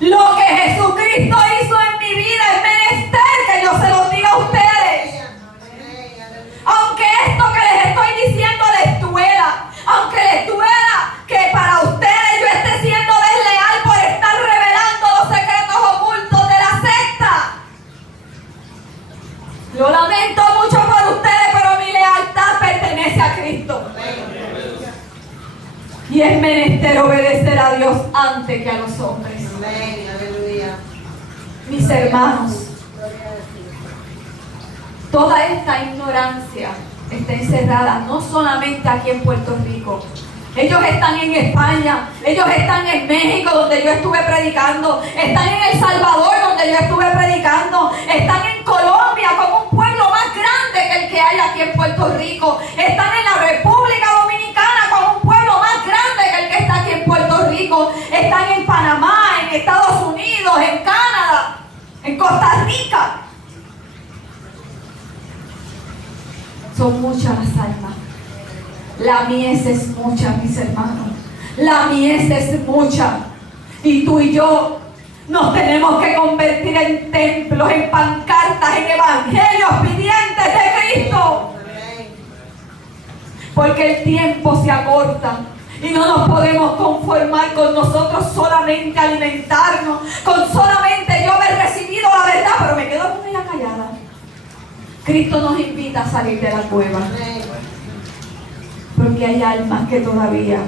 lo que Jesucristo hizo en mi vida es menester que yo se lo diga a ustedes. Aunque esto que les estoy diciendo les duela, aunque les duela que para ustedes yo esté siendo desleal por estar revelando los secretos ocultos de la secta. Lo lamento mucho por ustedes, pero mi lealtad pertenece a Cristo. Y es menester obedecer a Dios antes que a los hombres. Amén. Aleluya. Mis hermanos, toda esta ignorancia está encerrada no solamente aquí en Puerto Rico. Ellos están en España, ellos están en México, donde yo estuve predicando, están en El Salvador, donde yo estuve predicando, están en Colombia, como un pueblo más grande que el que hay aquí en Puerto Rico, están en la República Dominicana, Son muchas las almas. La mies es mucha, mis hermanos. La mies es mucha. Y tú y yo nos tenemos que convertir en templos, en pancartas, en evangelios pidientes de Cristo. Porque el tiempo se acorta. Y no nos podemos conformar con nosotros solamente alimentarnos, con solamente yo haber recibido la verdad, pero me quedo con ella callada. Cristo nos invita a salir de la cueva. Porque hay almas que todavía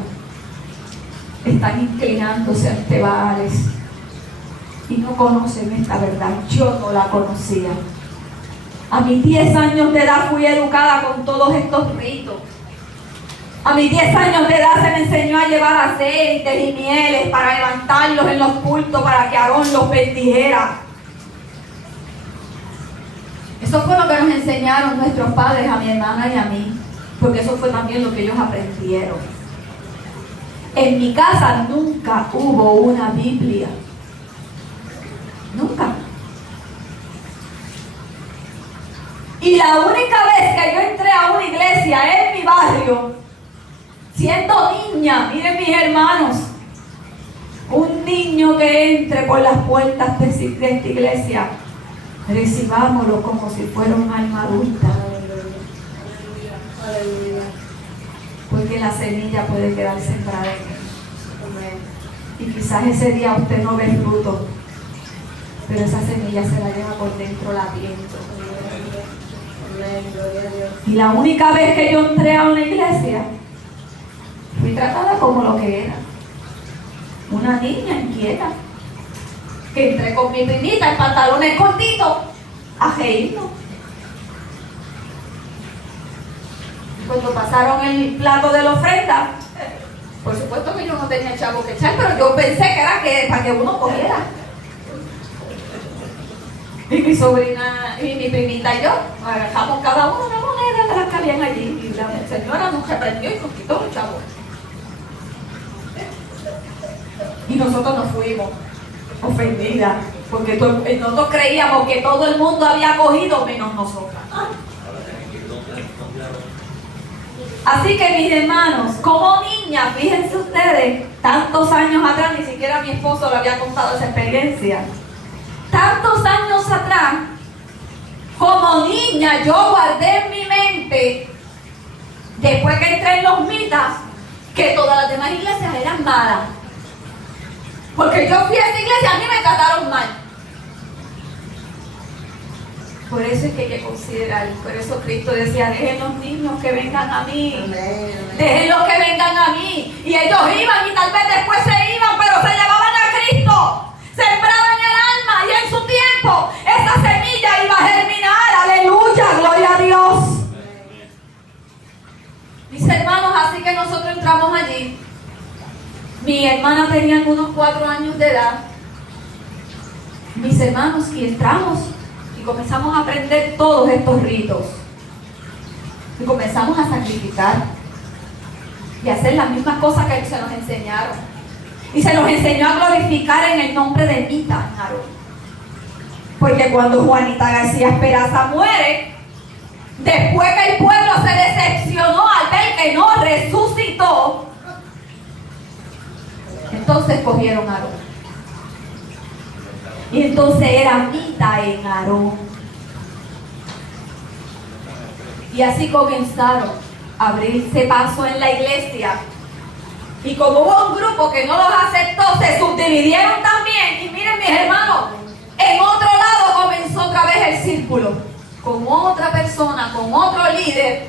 están inclinándose ante Baales y no conocen esta verdad. Yo no la conocía. A mis 10 años de edad fui educada con todos estos ritos. A mis 10 años de edad se me enseñó a llevar aceites y mieles para levantarlos en los cultos para que Aarón los bendijera. Eso fue lo que nos enseñaron nuestros padres, a mi hermana y a mí, porque eso fue también lo que ellos aprendieron. En mi casa nunca hubo una Biblia. Nunca. Y la única vez que yo entré a una iglesia en mi barrio, siendo niña, miren mis hermanos, un niño que entre por las puertas de esta iglesia, recibámoslo como si fuera un alma adulta. Porque la semilla puede quedar sembrada en él. Y quizás ese día usted no ve fruto, pero esa semilla se la lleva por dentro latiendo. Y la única vez que yo entré a una iglesia, fui tratada como lo que era, una niña inquieta, que entré con mi primita en pantalones cortitos a reírnos. Cuando pasaron el plato de la ofrenda, por supuesto que yo no tenía chavo que echar, pero yo pensé que era para que uno cogiera. Y mi sobrina y mi primita y yo agarramos cada uno una moneda de las que habían allí, y la señora nos reprendió y nos quitó los chavos. Y nosotros nos fuimos ofendidas, porque nosotros creíamos que todo el mundo había cogido menos nosotras. Así que mis hermanos, como niña, fíjense ustedes, tantos años atrás, ni siquiera mi esposo le había contado esa experiencia. Tantos años atrás, como niña, yo guardé en mi mente, después que entré en los mitas, que todas las demás iglesias eran malas. Porque yo fui a esa iglesia, a mí me trataron mal. Por eso es que hay que considerar, por eso Cristo decía, dejen los niños que vengan a mí. Dejen los que vengan a mí. Y ellos iban y tal vez después se iban, pero se llevaban a Cristo. Sembraban el alma y en su tiempo esa semilla iba a germinar. Aleluya, gloria a Dios. Mis hermanos, así que nosotros entramos allí. Mi hermana tenía unos 4 años de edad. Mis hermanos, y entramos y comenzamos a aprender todos estos ritos. Y comenzamos a sacrificar y a hacer las mismas cosas que se nos enseñaron. Y se nos enseñó a glorificar en el nombre de Mita, Aarón. Porque cuando Juanita García Esperaza muere, después que el pueblo se decepcionó al ver que no resucitó, entonces cogieron a Aarón. Y entonces era Mita en Aarón. Y así comenzaron a abrirse paso en la iglesia. Y como hubo un grupo que no los aceptó, se subdividieron también. Y miren mis hermanos, en otro lado comenzó otra vez el círculo. Con otra persona, con otro líder,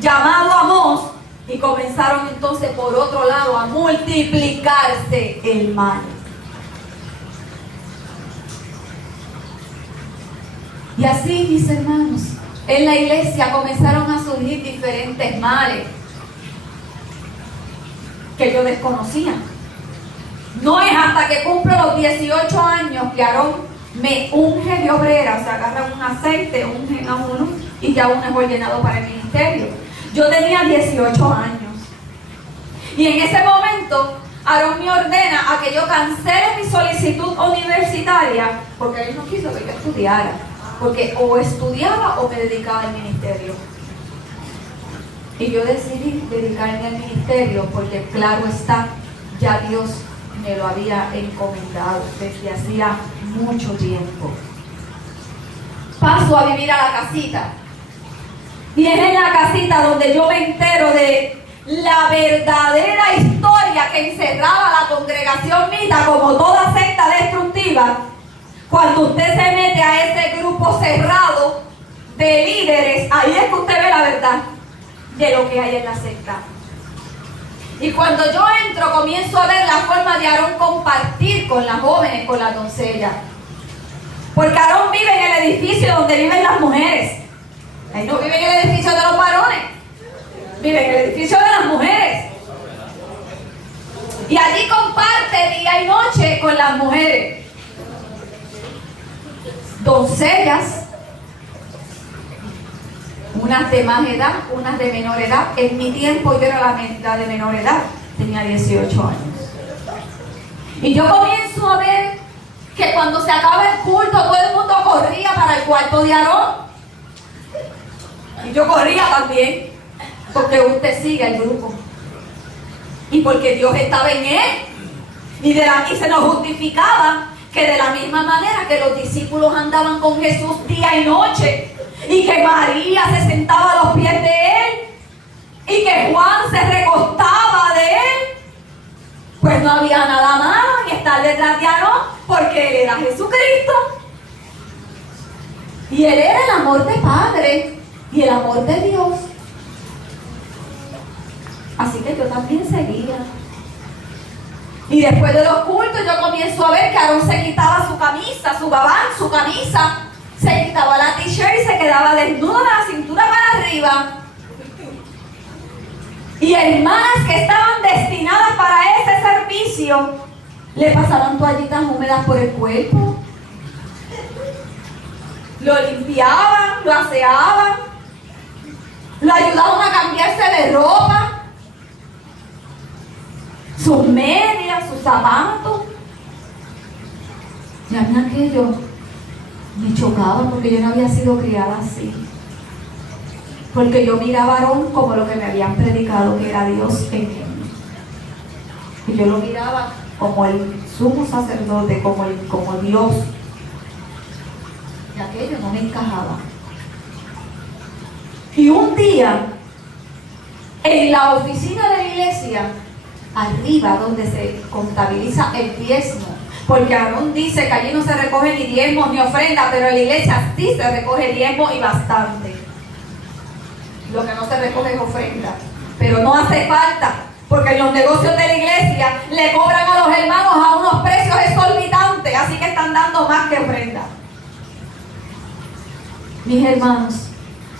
llamado Amós. Y comenzaron entonces por otro lado a multiplicarse el mal. Y así, mis hermanos, en la iglesia comenzaron a surgir diferentes males que yo desconocía. No es hasta que cumplo los 18 años que Aarón me unge de obrera, o sea, agarra un aceite, ungen a uno y ya uno es ordenado para el ministerio. Yo tenía 18 años. Y en ese momento, Aarón me ordena a que yo cancele mi solicitud universitaria, porque él no quiso que yo estudiara, porque o estudiaba o me dedicaba al ministerio. Y yo decidí dedicarme al ministerio porque, claro está, ya Dios me lo había encomendado desde hacía mucho tiempo. Paso a vivir a la casita. Y es en la casita donde yo me entero de la verdadera historia que encerraba la congregación Mita, como toda secta destructiva. Cuando usted se mete a ese grupo cerrado de líderes, ahí es que usted ve la verdad de lo que hay en la secta. Y cuando yo entro, comienzo a ver la forma de Aarón compartir con las jóvenes, con las doncellas. Porque Aarón vive en el edificio donde viven las mujeres. Él no vive en el edificio de los varones, vive en el edificio de las mujeres. Y allí comparte día y noche con las mujeres. Doncellas, unas de más edad, unas de menor edad. En mi tiempo yo era la de menor edad, tenía 18 años. Y yo comienzo a ver que cuando se acaba el culto todo el mundo corría para el cuarto de Aarón. Y yo corría también, porque usted sigue el grupo. Y porque Dios estaba en él. Y se nos justificaba que de la misma manera que los discípulos andaban con Jesús día y noche, y que María se sentaba a los pies de él, y que Juan se recostaba de él, pues no había nada malo en estar detrás de Aarón, porque él era Jesucristo. Y él era el amor de Padre y el amor de Dios. Así que yo también seguía. Y después de los cultos yo comienzo a ver que Aarón se quitaba su camisa, su gabán, su camisa, se quitaba la t-shirt y se quedaba desnuda de la cintura para arriba. Y hermanas que estaban destinadas para ese servicio le pasaban toallitas húmedas por el cuerpo, lo limpiaban, lo aseaban, lo ayudaban a cambiarse de ropa, sus medias, sus zapatos. Ya en aquello me chocaba porque yo no había sido criada así. Porque yo miraba a Aarón como lo que me habían predicado, que era Dios en él. Y yo lo miraba como el sumo sacerdote, como Dios. Y aquello no me encajaba. Y un día, en la oficina de la iglesia, arriba donde se contabiliza el diezmo, porque Aarón dice que allí no se recoge ni diezmos ni ofrenda, pero en la iglesia sí se recoge diezmo y bastante. Lo que no se recoge es ofrenda, pero no hace falta, porque en los negocios de la iglesia le cobran a los hermanos a unos precios exorbitantes, así que están dando más que ofrenda. Mis hermanos,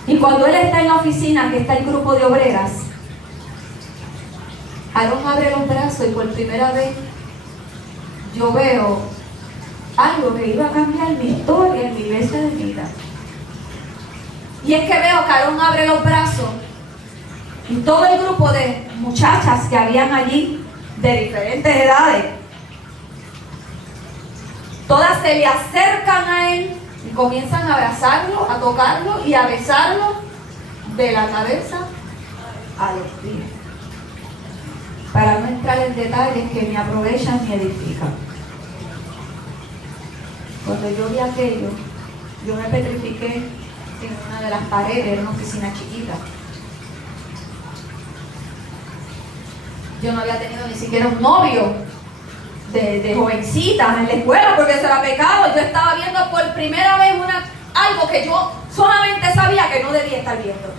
y cuando él está en la oficina, que está el grupo de obreras, Aarón abre los brazos y por primera vez yo veo algo que iba a cambiar mi historia en mi iglesia de vida. Y es que veo que Aarón abre los brazos y todo el grupo de muchachas que habían allí, de diferentes edades, todas se le acercan a él y comienzan a abrazarlo, a tocarlo y a besarlo de la cabeza a los pies. Para no entrar en detalles que ni aprovechan ni edifican. Cuando yo vi aquello, yo me petrifiqué en una de las paredes, era una oficina chiquita. Yo no había tenido ni siquiera un novio de jovencitas en la escuela porque eso era pecado. Yo estaba viendo por primera vez algo que yo solamente sabía que no debía estar viendo.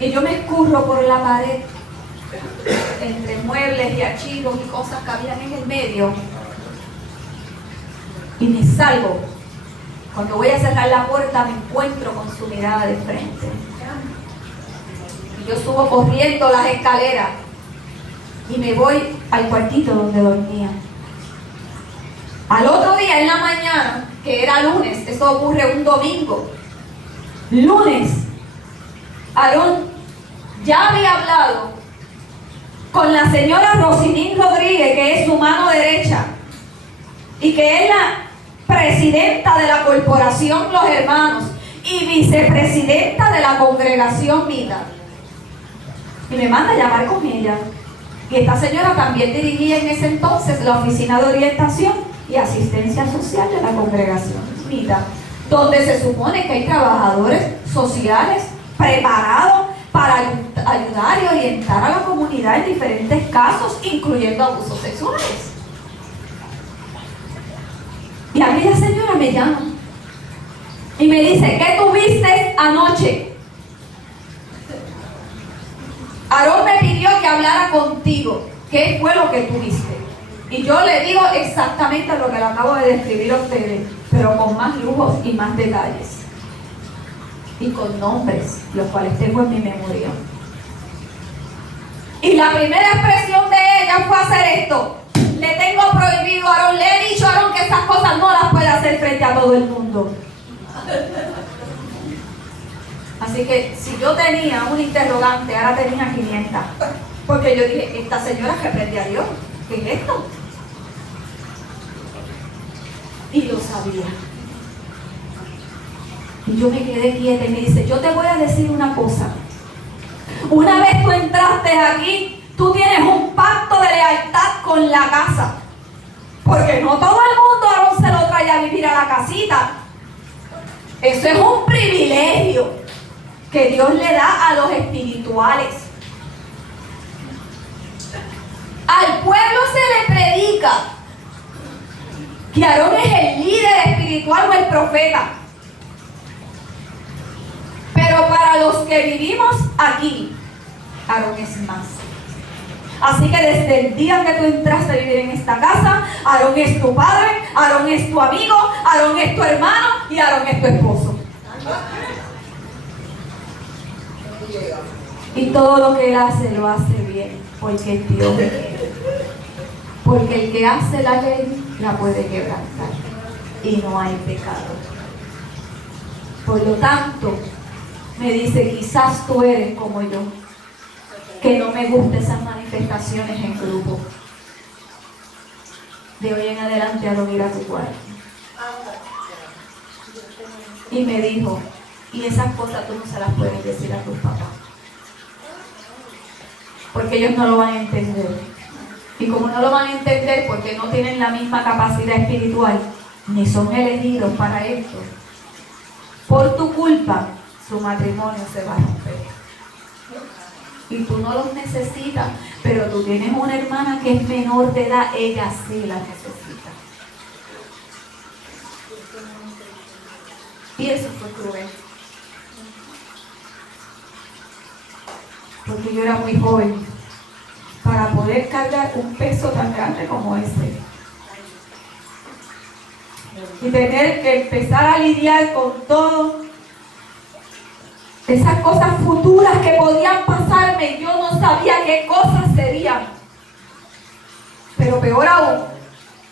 Y yo me escurro por la pared entre muebles y archivos y cosas que habían en el medio y me salgo. Cuando voy a cerrar la puerta me encuentro con su mirada de frente y yo subo corriendo las escaleras y me voy al cuartito donde dormía. Al otro día en la mañana, que era lunes, eso ocurre un domingo, lunes, Aarón ya había hablado con la señora Rosilín Rodríguez, que es su mano derecha y que es la presidenta de la corporación Los Hermanos, y vicepresidenta de la congregación Vida. Y me manda a llamar con ella. Y esta señora también dirigía en ese entonces la oficina de orientación y asistencia social de la congregación Vida, donde se supone que hay trabajadores sociales preparados para ayudar y orientar a la comunidad en diferentes casos, incluyendo abusos sexuales. Y aquella señora me llama y me dice: ¿qué tuviste anoche? Aarón me pidió que hablara contigo. ¿Qué fue lo que tuviste? Y yo le digo exactamente lo que le acabo de describir a ustedes, pero con más lujos y más detalles. Y con nombres, los cuales tengo en mi memoria. Y la primera expresión de ella fue hacer esto: le tengo prohibido a Aarón, le he dicho a Aarón que esas cosas no las puede hacer frente a todo el mundo. Así que si yo tenía un interrogante, ahora tenía 500. Porque yo dije: esta señora reprende a Dios, ¿qué es esto? Y lo sabía. Y yo me quedé quieta y me dice: yo te voy a decir una cosa. Una vez tú entraste aquí, tú tienes un pacto de lealtad con la casa. Porque no todo el mundo Aarón se lo trae a vivir a la casita. Eso es un privilegio que Dios le da a los espirituales. Al pueblo se le predica que Aarón es el líder espiritual o el profeta. Pero para los que vivimos aquí, Aarón es más. Así que desde el día que tú entraste a vivir en esta casa, Aarón es tu padre, Aarón es tu amigo, Aarón es tu hermano y Aarón es tu esposo. Y todo lo que él hace, lo hace bien, porque Dios le quiere. Porque el que hace la ley, la puede quebrantar. Y no hay pecado. Por lo tanto, me dice: quizás tú eres como yo, que no me gustan esas manifestaciones en grupo. De hoy en adelante, Aarón, ir a tu cuarto. Y me dijo: y esas cosas tú no se las puedes decir a tus papás, porque ellos no lo van a entender. Y como no lo van a entender porque no tienen la misma capacidad espiritual, ni son elegidos para esto, por tu culpa su matrimonio se va a romper. Y tú no los necesitas, pero tú tienes una hermana que es menor de edad, ella sí la necesita. Y eso fue cruel. Porque yo era muy joven para poder cargar un peso tan grande como ese. Y tener que empezar a lidiar con todo esas cosas futuras que podían pasarme. Yo no sabía qué cosas serían. Pero peor aún,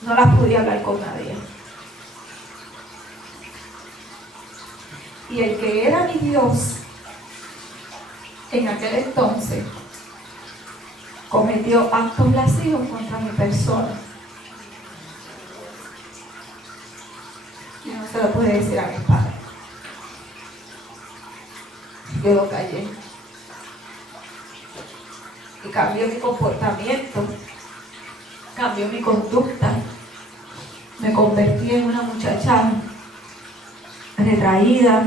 no las podía hablar con nadie. Y el que era mi Dios en aquel entonces cometió actos lascivos contra mi persona. Y no se lo puede decir a mis padres. Yo lo callé. Y cambió mi comportamiento, cambió mi conducta. Me convertí en una muchacha retraída,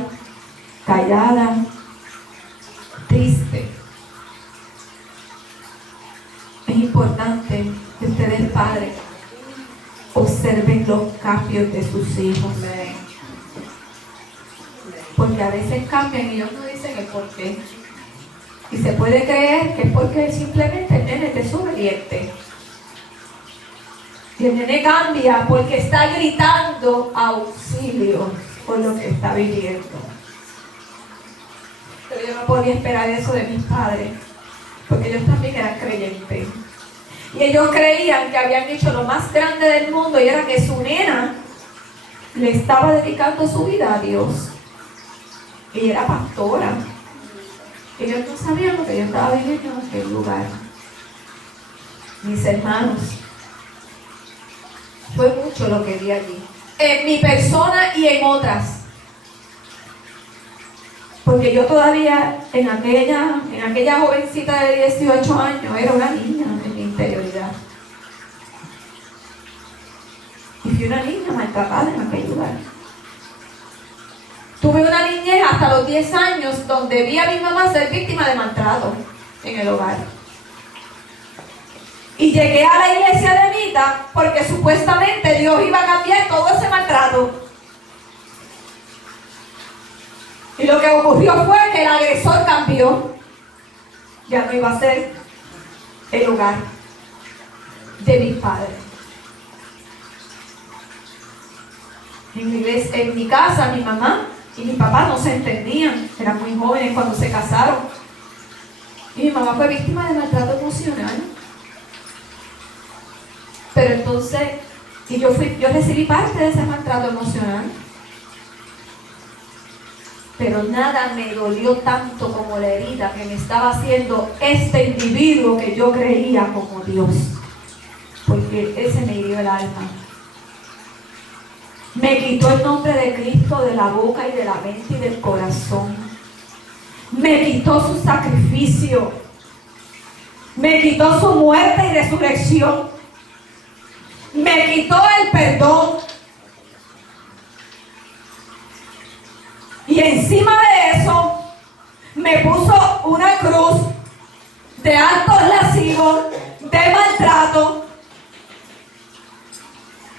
callada, triste. Es importante que ustedes, padres, observen los cambios de sus hijos. Porque a veces cambian y ellos no dicen el por qué. Y se puede creer que es porque simplemente el nene es desobediente. Y el nene cambia porque está gritando auxilio por lo que está viviendo. Pero yo no podía esperar eso de mis padres, porque ellos también eran creyentes. Y ellos creían que habían hecho lo más grande del mundo, y era que su nena le estaba dedicando su vida a Dios. Ella era pastora. Ellos no sabían lo que yo estaba viviendo en aquel lugar. Mis hermanos, fue mucho lo que vi allí, en mi persona y en otras. Porque yo todavía en aquella jovencita de 18 años era una niña en mi interioridad. Y fui una niña maltratada en aquel lugar. Tuve una niñez hasta los 10 años donde vi a mi mamá ser víctima de maltrato en el hogar. Y llegué a la iglesia de Mita porque supuestamente Dios iba a cambiar todo ese maltrato. Y lo que ocurrió fue que el agresor cambió. Ya no iba a ser el hogar de mis padres. En la iglesia, en mi casa, mi mamá y mi papá no se entendían. Eran muy jóvenes cuando se casaron. Y mi mamá fue víctima de maltrato emocional. Pero entonces, yo recibí parte de ese maltrato emocional. Pero nada me dolió tanto como la herida que me estaba haciendo este individuo que yo creía como Dios. Porque ese me hirió el alma. Me quitó el nombre de Cristo de la boca y de la mente y del corazón. Me quitó su sacrificio. Me quitó su muerte y resurrección. Me quitó el perdón. Y encima de eso, me puso una cruz de actos lascivos, de maltrato.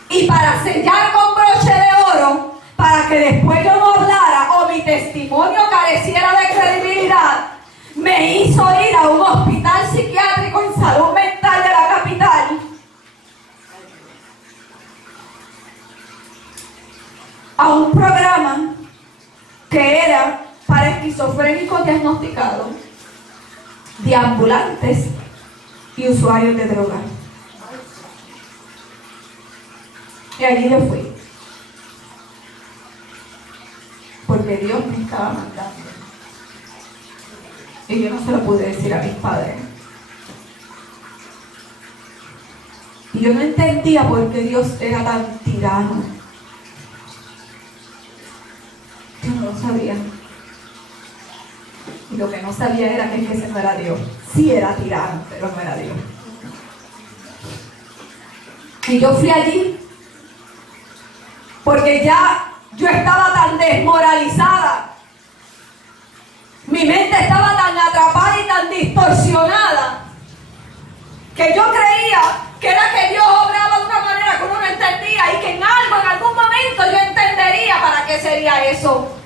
Y para sellar con broche de oro, para que después yo no hablara o mi testimonio careciera de credibilidad, me hizo ir a un hospital psiquiátrico en salud mental de la capital. A un programa que era para esquizofrénicos diagnosticados, de ambulantes y usuarios de droga. Y allí yo fui. Porque Dios me estaba mandando. Y yo no se lo pude decir a mis padres. Y yo no entendía por qué Dios era tan tirano. Yo no lo sabía. Y lo que no sabía era que ese no era Dios. Sí era tirano, pero no era Dios. Y yo fui allí porque ya yo estaba tan desmoralizada. Mi mente estaba tan atrapada y tan distorsionada que yo creía que era que Dios obraba de una manera que uno no entendía y que en algún momento yo entendería para qué sería eso.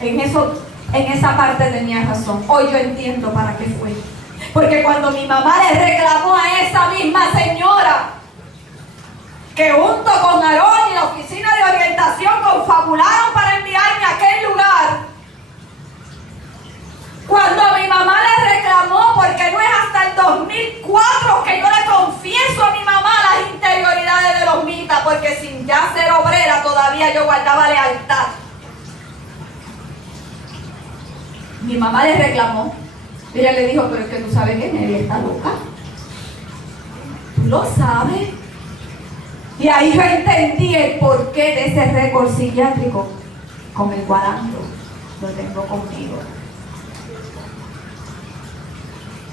En esa parte tenía razón. Hoy yo entiendo para qué fue. Porque cuando mi mamá le reclamó a esa misma señora que junto con Aarón y la oficina de orientación confabularon para enviarme a aquel lugar, cuando mi mamá le reclamó, porque no es hasta el 2004 que yo le confieso a mi mamá las interioridades de los mitas, porque sin ya ser obrera todavía yo guardaba lealtad. Mi mamá le reclamó. Ella le dijo, pero es que tú sabes que Nelly está loca. ¿Tú lo sabes? Y ahí yo entendí el porqué de ese récord psiquiátrico con el cual ando. Lo tengo conmigo.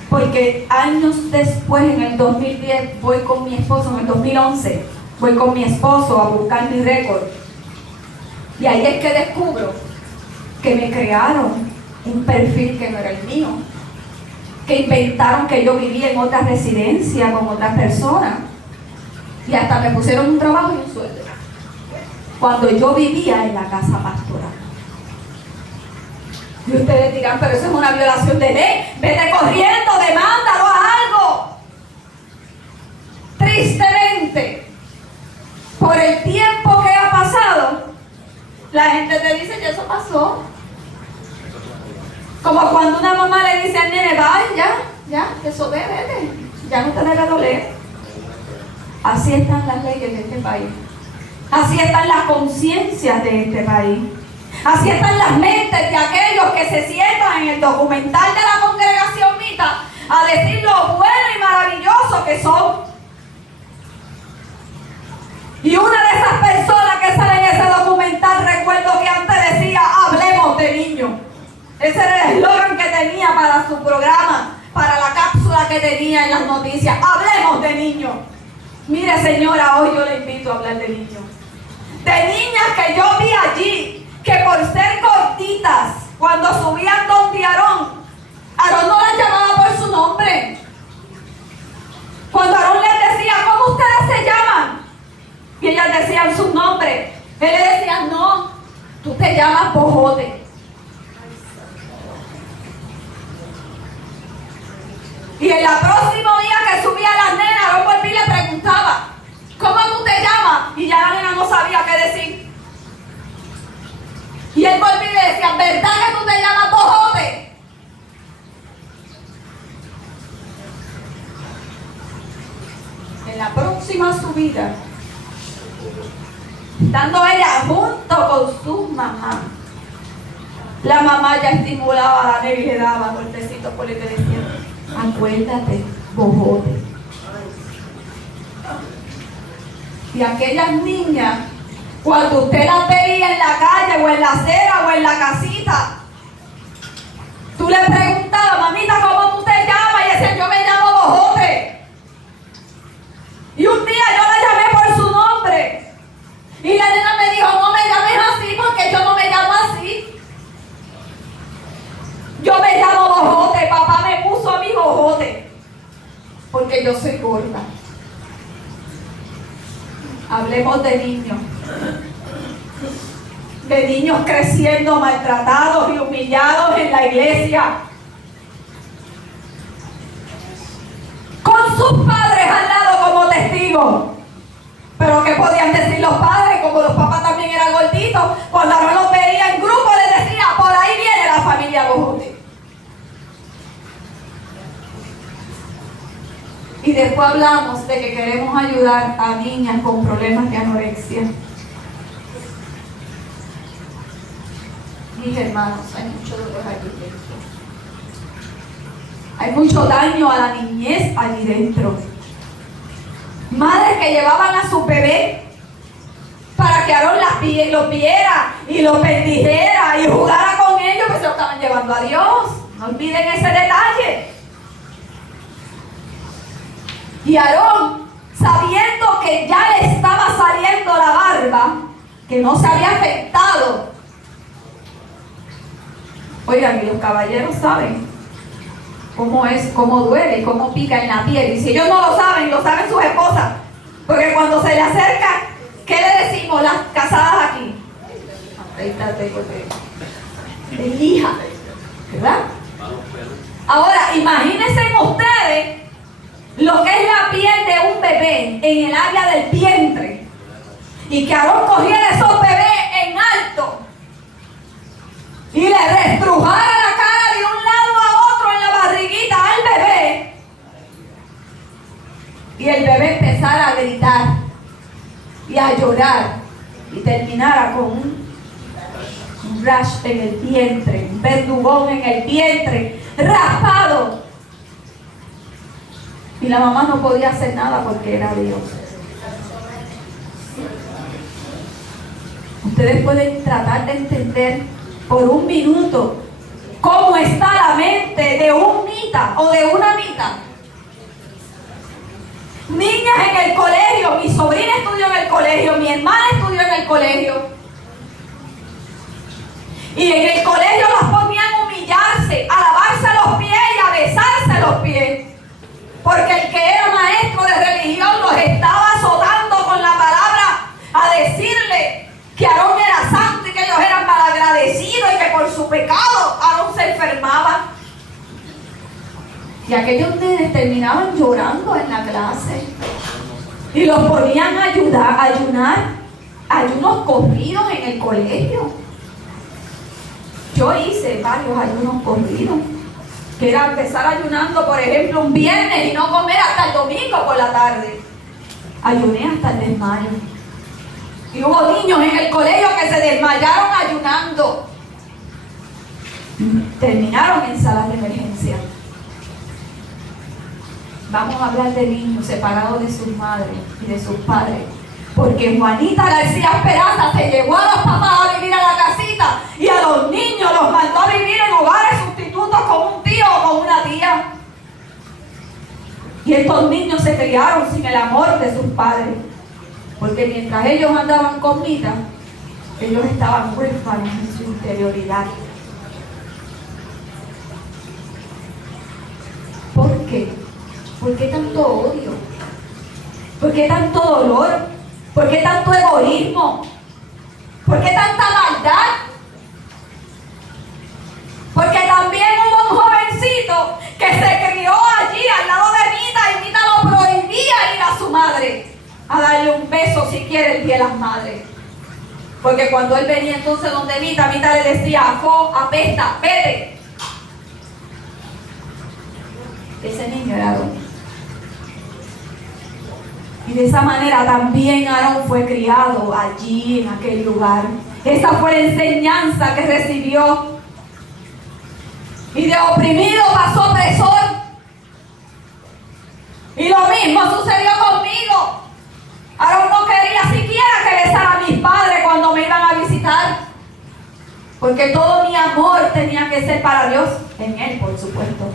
Porque años después, en el 2010, voy con mi esposo, en el 2011, voy con mi esposo a buscar mi récord. Y ahí es que descubro que me crearon un perfil que no era el mío. Que inventaron que yo vivía en otra residencia con otras personas. Y hasta me pusieron un trabajo y un sueldo. Cuando yo vivía en la casa pastoral. Y ustedes dirán, pero eso es una violación de ley. Vete corriendo, demándalo, haz algo. Tristemente, por el tiempo que ha pasado, la gente te dice, ya eso pasó. Como cuando una mamá le dice al nene, vaya, ya, eso vete, ya no te debe doler. Así están las leyes de este país. Así están las conciencias de este país. Así están las mentes de aquellos que se sientan en el documental de la congregación Mita a decir lo bueno y maravilloso que son. Y una de esas personas que sale en ese documental, recuerdo que antes decía, hablemos de niños. Ese era el eslogan que tenía para su programa, para la cápsula que tenía en las noticias. Hablemos de niños. Mire, señora, hoy yo le invito a hablar de niños. De niñas que yo vi allí, que por ser cortitas, cuando subían donde Aarón no las llamaba por su nombre. Cuando Aarón les decía, ¿cómo ustedes se llaman? Y ellas decían sus nombres. Él le decía, no, tú te llamas Bojote. Y en la próximo día que subía a las nenas, Aarón volvía y le preguntaba, ¿cómo tú te llamas? Y ya la nena no sabía qué decir. Y él volvía y le decía, ¿verdad que tú te llamas Bojote? En la próxima subida, estando ella junto con su mamá, la mamá ya estimulaba a la nena y le daba golpecitos por el que decía, acuérdate, Bojote. Y aquellas niñas, cuando usted las veía en la calle o en la acera o en la casita, tú le preguntabas, mamita, ¿cómo tú te llamas? Y decía, yo me llamo Bojote. Y un día yo la llamé por su nombre. Y la nena me dijo, no me llames así porque yo no me llamo así. Yo me llamo Bojote, papá me puso a mí Bojote. Porque yo soy gorda. Hablemos de niños. De niños creciendo maltratados y humillados en la iglesia. Con sus padres al lado como testigos. Pero ¿qué podían decir los padres? Como los papás también eran gorditos, cuando Aarón los veía en grupo les decía, por ahí viene la familia Bojote. Y después hablamos de que queremos ayudar a niñas con problemas de anorexia. Mis hermanos, hay mucho dolor allí dentro. Hay mucho daño a la niñez allí dentro. Madres que llevaban a su bebé para que Aarón los viera y los bendijera y jugara con ellos, pues se lo estaban llevando a Dios. No olviden ese detalle. Y Aarón, sabiendo que ya le estaba saliendo la barba, que no se había afectado. Oigan, y los caballeros saben cómo es, cómo duele y cómo pica en la piel. Y si ellos no lo saben sus esposas. Porque cuando se le acercan, ¿qué le decimos las casadas aquí? Afeítate, elija, ¿verdad? Ahora, imagínense ustedes lo que es la piel de un bebé en el área del vientre. Y que Aarón cogiera esos bebés en alto y le restrujara la cara de un lado a otro en la barriguita al bebé. Y el bebé empezara a gritar y a llorar y terminara con un rash en el vientre, un verdugón en el vientre, raspado. Y la mamá no podía hacer nada porque era Dios. Ustedes pueden tratar de entender por un minuto cómo está la mente de un mita o de una mita. Niñas en el colegio, mi sobrina estudió en el colegio, mi hermana estudió en el colegio. Y en el colegio las ponían a humillarse, a lavarse los pies y a besarse los pies. Porque el que era maestro de religión los estaba azotando con la palabra a decirle que Aarón era santo y que ellos eran malagradecidos y que por su pecado Aarón se enfermaba. Y aquellos nenes terminaban llorando en la clase y los ponían a ayunar ayunos corridos en el colegio. Yo hice varios ayunos corridos, que era empezar ayunando, por ejemplo, un viernes y no comer hasta el domingo por la tarde. Ayuné hasta el desmayo. Y hubo niños en el colegio que se desmayaron ayunando. Terminaron en salas de emergencia. Vamos a hablar de niños separados de sus madres y de sus padres. Porque Juanita García Esperanza se llevó a los papás a vivir a la casita y a los niños los mandó a vivir en hogares Y estos niños se criaron sin el amor de sus padres, porque mientras ellos andaban con Mita, ellos estaban huérfanos en su interioridad. ¿Por qué? ¿Por qué tanto odio? ¿Por qué tanto dolor? ¿Por qué tanto egoísmo? ¿Por qué tanta maldad? Porque también hubo un jovencito que se crió allí al lado de Mita y Mita lo prohibía ir a su madre a darle un beso si quiere el Día de las Madres. Porque cuando él venía entonces donde Mita le decía, "Afo, apesta, vete". Ese niño era Aarón. Y de esa manera también Aarón fue criado allí en aquel lugar. Esa fue la enseñanza que recibió. Y de oprimido pasó opresor. Y lo mismo sucedió conmigo. Aarón no quería siquiera que besara a mis padres cuando me iban a visitar, porque todo mi amor tenía que ser para Dios, en Él, por supuesto.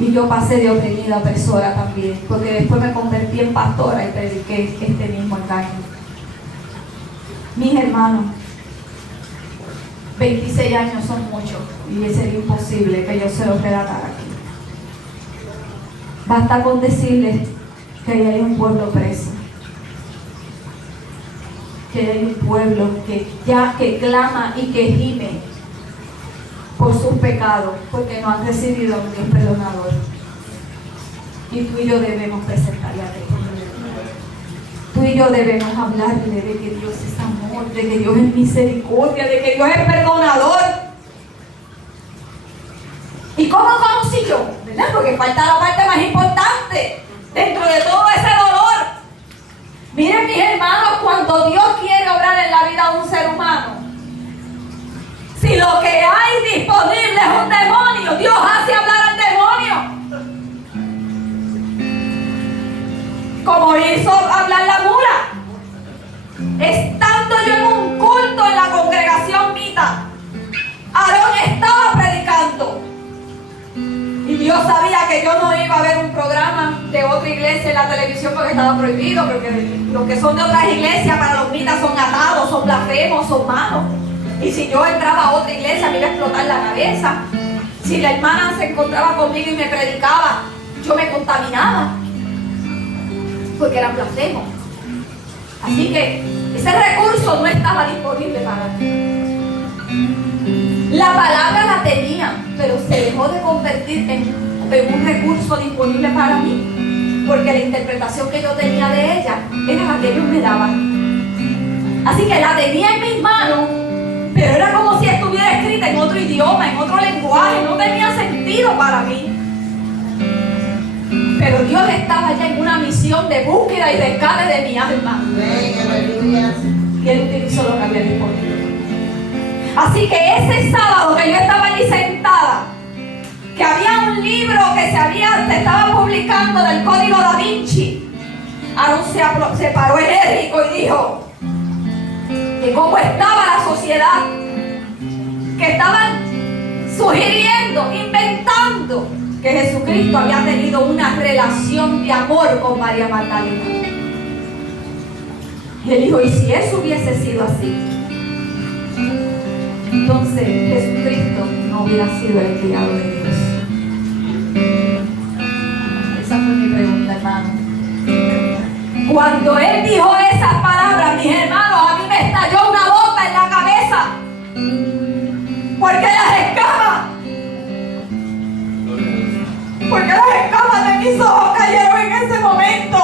Y yo pasé de oprimida a opresora también, porque después me convertí en pastora y prediqué este mismo engaño. Mis hermanos, 26 años son muchos y sería imposible que yo se los relatara aquí. Basta con decirles que ahí hay un pueblo preso, que hay un pueblo que clama y que gime por sus pecados, porque no han recibido a un Dios perdonador. Y tú y yo debemos presentarle a Dios. Tú y yo debemos hablarle de que Dios es amor, de que Dios es misericordia, de que Dios es perdonador. ¿Y cómo conocí yo? ¿Verdad? Porque falta la parte más importante dentro de todo ese dolor. Miren, mis hermanos, cuando Dios quiere obrar en la vida de un ser humano, si lo que hay disponible es un demonio, Dios hace hablar al demonio. Como hizo hablar la mula. Estando yo en un culto en la congregación Mita, Aarón estaba predicando. Y Dios sabía que yo no iba a ver un programa de otra iglesia en la televisión porque estaba prohibido, porque los que son de otras iglesias para los mitas son atados, son blasfemos, son malos. Y si yo entraba a otra iglesia me iba a explotar la cabeza. Si la hermana se encontraba conmigo y me predicaba, yo me contaminaba, porque eran blasfemos. Así que ese recurso no estaba disponible para mí. La palabra la tenía, pero se dejó de convertir en un recurso disponible para mí, porque la interpretación que yo tenía de ella era la que ellos me daban. Así que la tenía en mis manos, pero era como si estuviera escrita en otro idioma, en otro lenguaje, no tenía sentido para mí. Pero Dios estaba ya en una misión de búsqueda y rescate de mi alma. Y Él utilizó lo que había disponible. Así que ese sábado que yo estaba allí sentada, que había un libro que se estaba publicando del Código Da Vinci, Aarón se paró enérgico y dijo que cómo estaba la sociedad, que estaban sugiriendo, inventando que Jesucristo había tenido una relación de amor con María Magdalena. Y él dijo, ¿y si eso hubiese sido así? Entonces Jesucristo no hubiera sido el enviado de Dios. Esa fue mi pregunta, hermano. Cuando él dijo esas palabras, mis hermanos, a mí me estalló una bomba en la cabeza, porque las escamas de mis ojos cayeron en ese momento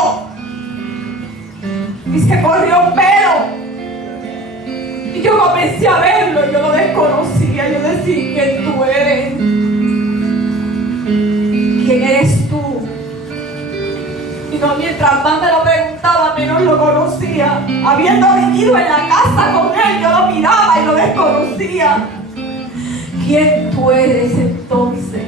y se corrió un pelo. Y yo comencé a verlo, yo lo desconocía, yo decía, ¿quién tú eres? ¿Quién eres tú? Y no, mientras más me lo preguntaba, menos lo conocía. Habiendo vivido en la casa con él, yo lo miraba y lo desconocía. ¿Quién tú eres entonces?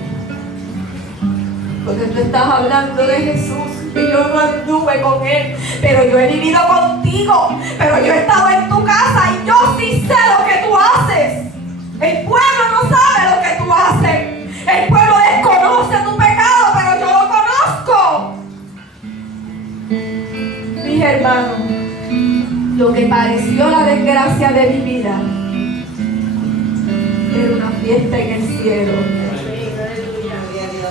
Porque tú estás hablando de Jesús. Y yo no anduve con él, pero yo he vivido contigo, pero yo he estado en tu casa y yo sí sé lo que tú haces. El pueblo no sabe lo que tú haces. El pueblo desconoce tu pecado, pero yo pareció la desgracia de mi vida era una fiesta en el cielo.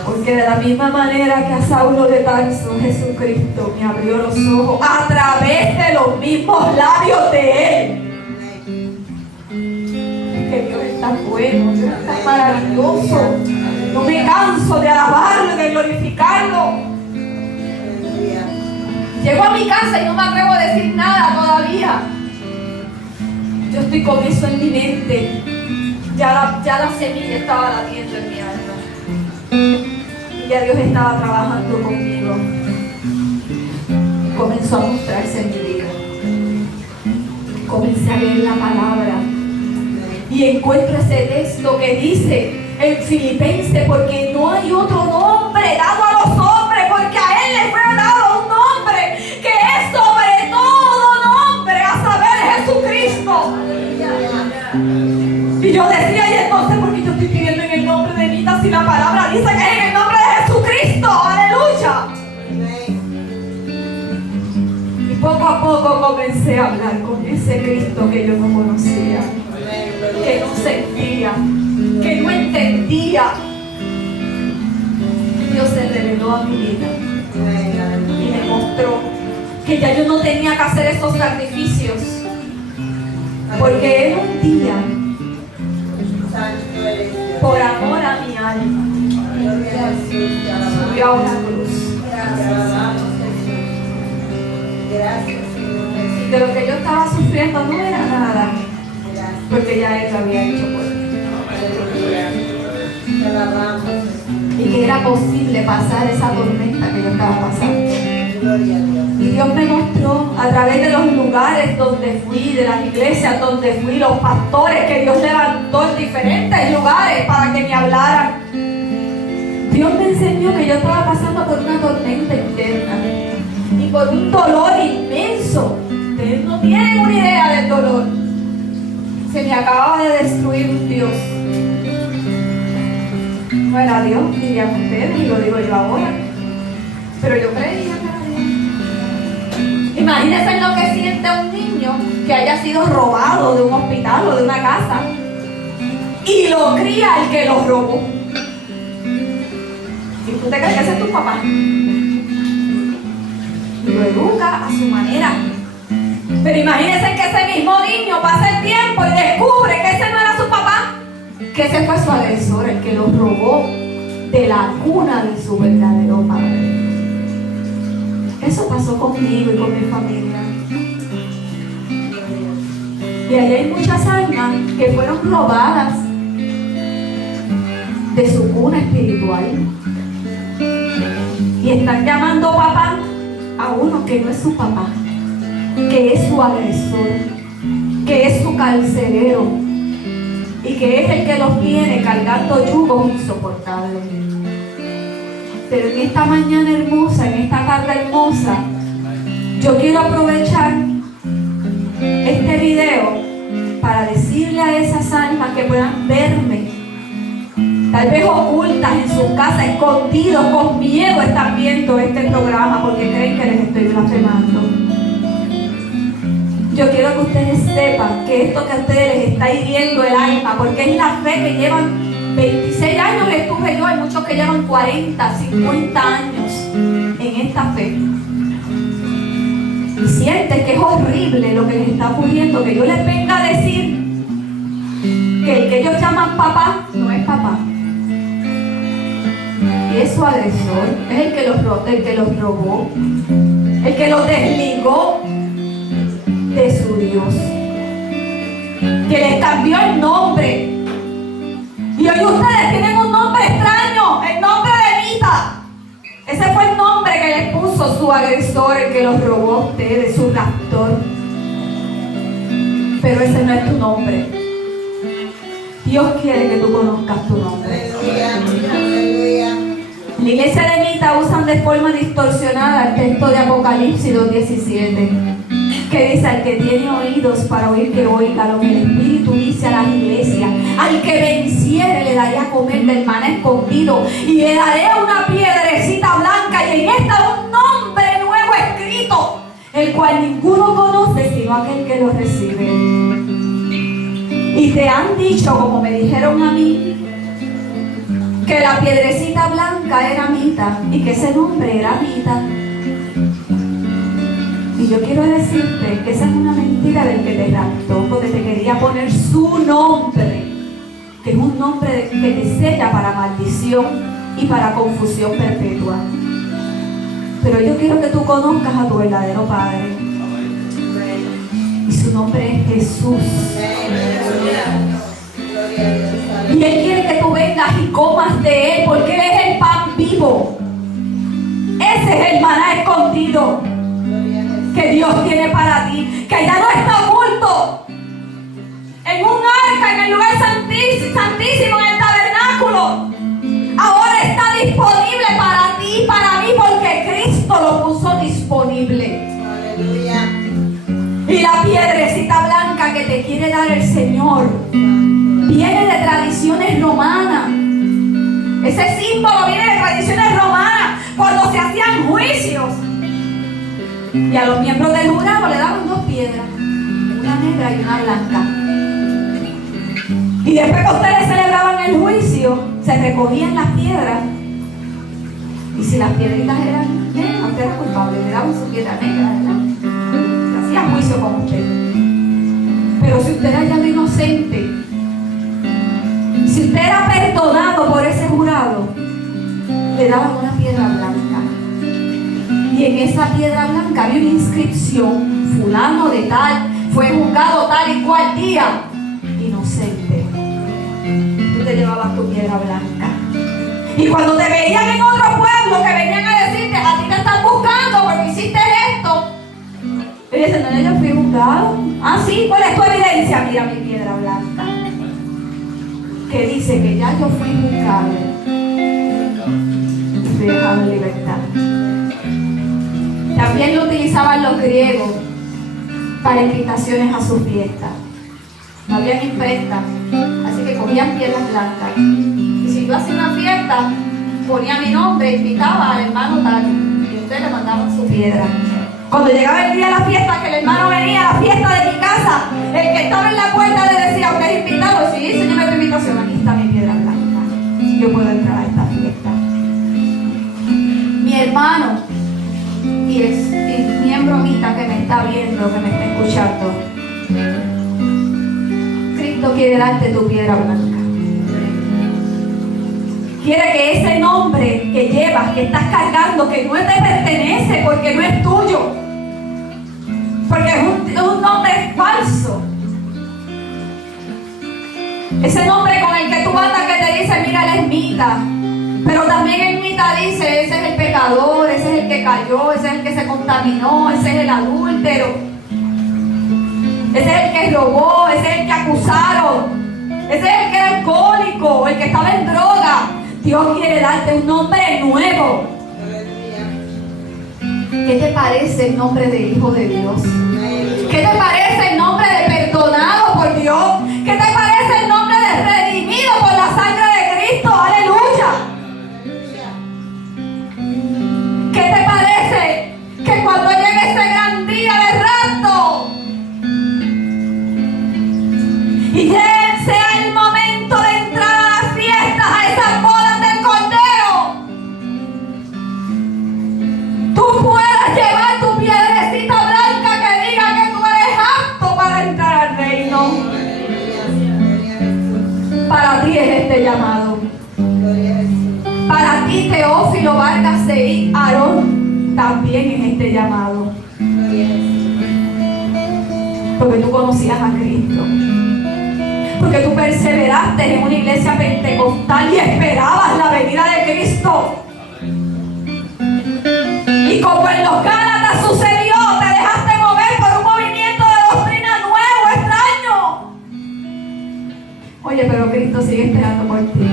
Porque de la misma manera que a Saulo de Tarso, Jesucristo me abrió los ojos a través de los mismos labios de Él. Que Dios está bueno, Dios está maravilloso. No me canso de alabarlo, de glorificarlo. Llego a mi casa y no me atrevo a decir nada todavía. Yo estoy con eso en mi mente. Ya la semilla estaba latiendo en mi alma. Y ya Dios estaba trabajando conmigo. Comenzó a mostrarse en mi vida. Comencé a leer la palabra. Y encuentro ese texto que dice en Filipenses, porque no hay otro nombre dado a los hombres, porque a Él le fue dado un nombre que es sobre todo nombre, a saber Jesucristo. Y yo decía, y entonces, ¿por qué yo estoy pidiendo en el nombre de Mita si la palabra dice que es en el nombre de Jesucristo? ¡Aleluya! Y poco a poco comencé a hablar con ese Cristo que yo no conocía, que no sentía, que no entendía. Dios se reveló a mi vida y me mostró que ya yo no tenía que hacer esos sacrificios, porque Él un día, por amor a mi alma, subió a una cruz. De lo que yo estaba sufriendo no era nada, porque ya Él lo había hecho por mí. Y que era posible pasar esa tormenta que yo estaba pasando. Y Dios me mostró a través de los lugares donde fui, de las iglesias donde fui, los pastores que Dios levantó en diferentes lugares para que me hablaran. Dios me enseñó que yo estaba pasando por una tormenta interna y por un dolor inmenso. Ustedes no tienen una idea del dolor. Se me acababa de destruir un Dios. No era Dios, dirían ustedes, y lo digo yo ahora. Pero yo creía que era Dios. Imagínense lo que siente un niño que haya sido robado de un hospital o de una casa y lo cría el que lo robó. ¿Y tú te crees que ese es tu papá? Lo educa a su manera. Pero imagínense que ese mismo niño pasa el tiempo y descubre que ese no era su papá, que ese fue su agresor, el que lo robó de la cuna de su verdadero padre. Eso pasó conmigo y con mi familia. Y allí hay muchas almas que fueron robadas de su cuna espiritual y están llamando papá a uno que no es su papá, que es su agresor, que es su carcelero y que es el que los viene cargando yugos insoportables. Pero en esta mañana hermosa, en esta tarde hermosa, yo quiero aprovechar este video para decirle a esas almas que puedan verme, tal vez ocultas en sus casas, escondidos, con miedo están viendo este programa porque creen que les estoy blasfemando. Yo quiero que ustedes sepan que esto que a ustedes les está hiriendo el alma, porque es la fe que llevan 26 años estuve yo, hay muchos que llevan 40, 50 años en esta fe. Y sienten que es horrible lo que les está ocurriendo, que yo les venga a decir que el que ellos llaman papá no es papá. Y es su agresor, es el que los robó, el que los desligó de su Dios, que les cambió el nombre. Y hoy ustedes tienen un nombre extraño, el nombre de Mita. Ese fue el nombre que les puso su agresor, el que los robó a ustedes, su raptor. Pero ese no es tu nombre. Dios quiere que tú conozcas tu nombre. La iglesia de Mita usan de forma distorsionada el texto de Apocalipsis 2:17, que dice: al que tiene oídos para oír, que oiga lo que el Espíritu dice a las iglesias. Al que venciere le daré a comer del maná escondido y le daré una piedrecita blanca y en esta un nombre nuevo escrito, el cual ninguno conoce sino aquel que lo recibe. Y te han dicho, como me dijeron a mí, que la piedrecita blanca era Mita y que ese nombre era Mita. Y yo quiero decirte que esa es una mentira del que te raptó, porque te quería poner su nombre, que es un nombre que te sella para maldición y para confusión perpetua. Pero yo quiero que tú conozcas a tu verdadero Padre. Y su nombre es Jesús. Y Él quiere que tú vengas y comas de Él, porque Él es el pan vivo. Ese es el maná escondido que Dios tiene para ti, que ya no está oculto en un arca, en el lugar santísimo, en el tabernáculo. Ahora está disponible para ti y para mí, porque Cristo lo puso disponible. Aleluya. Y la piedrecita blanca que te quiere dar el Señor viene de tradiciones romanas. Ese símbolo viene de tradiciones romanas, cuando se hacían juicios. Y a los miembros del jurado le daban 2 piedras, una negra y una blanca. Y después que ustedes celebraban el juicio, se recogían las piedras. Y si las piedritas eran negras, usted era culpable, le daban su piedra negra, ¿verdad? Se hacían juicio con usted. Pero si usted era hallado inocente, si usted era perdonado por ese jurado, le daban una piedra blanca. Y en esa piedra blanca había una inscripción: fulano de tal fue juzgado tal y cual día, inocente. Tú te llevabas tu piedra blanca. Y cuando te veían en otro pueblo que venían a decirte: a ti te están buscando porque hiciste esto, y dicen: no, yo fui juzgado. Ah, sí, ¿cuál es tu evidencia? Mira mi piedra blanca, que dice que ya yo fui juzgado y fui dejado en libertad. También lo utilizaban los griegos para invitaciones a sus fiestas. No habían imprenta, así que cogían piedras blancas. Y si yo hacía una fiesta, ponía mi nombre, invitaba al hermano tal, y ustedes le mandaban su piedra. Cuando llegaba el día de la fiesta, que el hermano venía a la fiesta de mi casa, el que estaba en la puerta le decía: ¿usted es invitado? Sí, señor, tu invitación, aquí está mi piedra blanca. Yo puedo entrar a esta fiesta. Mi hermano y el miembro Mita que me está viendo, que me está escuchando, Cristo quiere darte tu piedra blanca. Quiere que ese nombre que llevas, que estás cargando, que no te pertenece porque no es tuyo, porque es un nombre falso, ese nombre con el que tú andas, que te dice: mira, él es Mita. Pero también el Mita dice: ese es el pecador, ese es el que cayó, ese es el que se contaminó, ese es el adúltero, ese es el que robó, ese es el que acusaron, ese es el que era alcohólico, el que estaba en droga. Dios quiere darte un nombre nuevo. ¿Qué te parece el nombre de hijo de Dios? ¿Qué te parece el nombre de perdonado por Dios? ¿Qué te parece el nombre de redimido por la sangre de Cristo? ¡Aleluya! ¿Qué te parece que cuando llegue ese gran día de rapto y sea el momento de entrar a las fiestas, a esas bodas del Cordero, tú puedas llevar tu piedrecita blanca que diga que tú eres apto para entrar al reino? Para ti es este llamado. Para ti, Teófilo Vargas Seí Aarón, también es este llamado. Porque tú conocías a Cristo, porque tú perseveraste en una iglesia pentecostal y esperabas la venida de Cristo. Y como en los Gálatas sucedió, te dejaste mover por un movimiento de doctrina nuevo, extraño. Oye, pero Cristo sigue esperando por ti,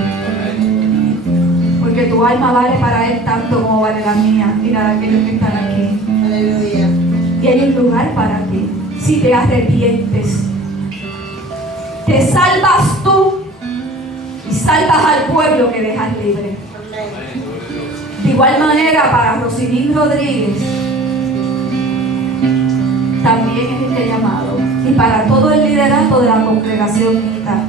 porque tu alma vale para Él tanto como vale la mía y la de aquellos que están aquí. Aleluya. Y hay un lugar para ti si te arrepientes. Te salvas tú y salvas al pueblo que dejas libre. De igual manera, para Rosilín Rodríguez, también es este llamado. Y para todo el liderato de la congregación Mita.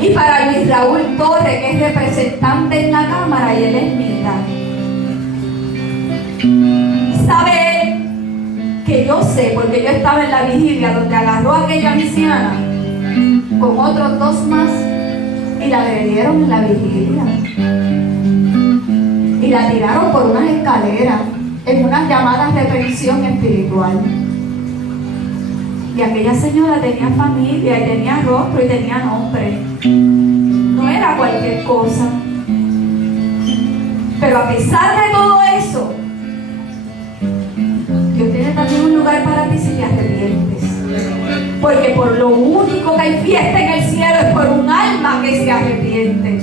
Y para Luis Raúl Torres, que es representante en la Cámara, y él es Mita. ¿Sabe él que yo sé, porque yo estaba en la vigilia donde agarró a aquella anciana con otros dos más y la agredieron en la vigilia? Y la tiraron por unas escaleras en unas llamadas de reprensión espiritual. Y aquella señora tenía familia y tenía rostro y tenía nombre. No era cualquier cosa. Pero a pesar de todo eso, Dios tiene también un lugar para ti si te arrepientes. Porque por lo único que hay fiesta en el cielo es por un alma que se arrepiente.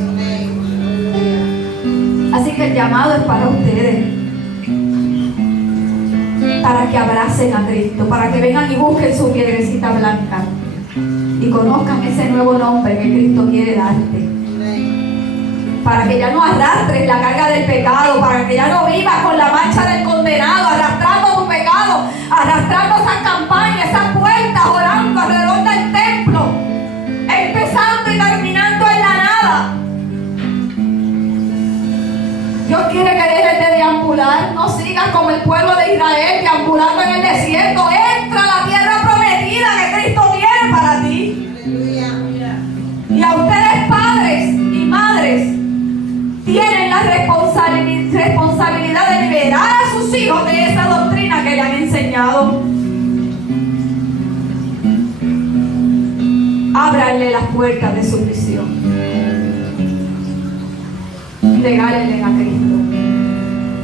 Así que el llamado es para ustedes, para que abracen a Cristo, para que vengan y busquen su piedrecita blanca y conozcan ese nuevo nombre que Cristo quiere darte, para que ya no arrastres la carga del pecado, para que ya no vivas con la mancha del condenado, arrastrando tu pecado, arrastrando esas campañas, esas puertas, orando alrededor del templo, empezando y terminando en la nada. Dios quiere que dejes de deambular, no sigas como el pueblo de Israel deambulando en el desierto. Entra a la tierra prometida que Cristo tiene para ti. Y a ustedes, padres y madres, tienen la responsabilidad de liberar a sus hijos de esa doctrina que le han enseñado. Ábranle las puertas de su prisión. Regálenle a Cristo.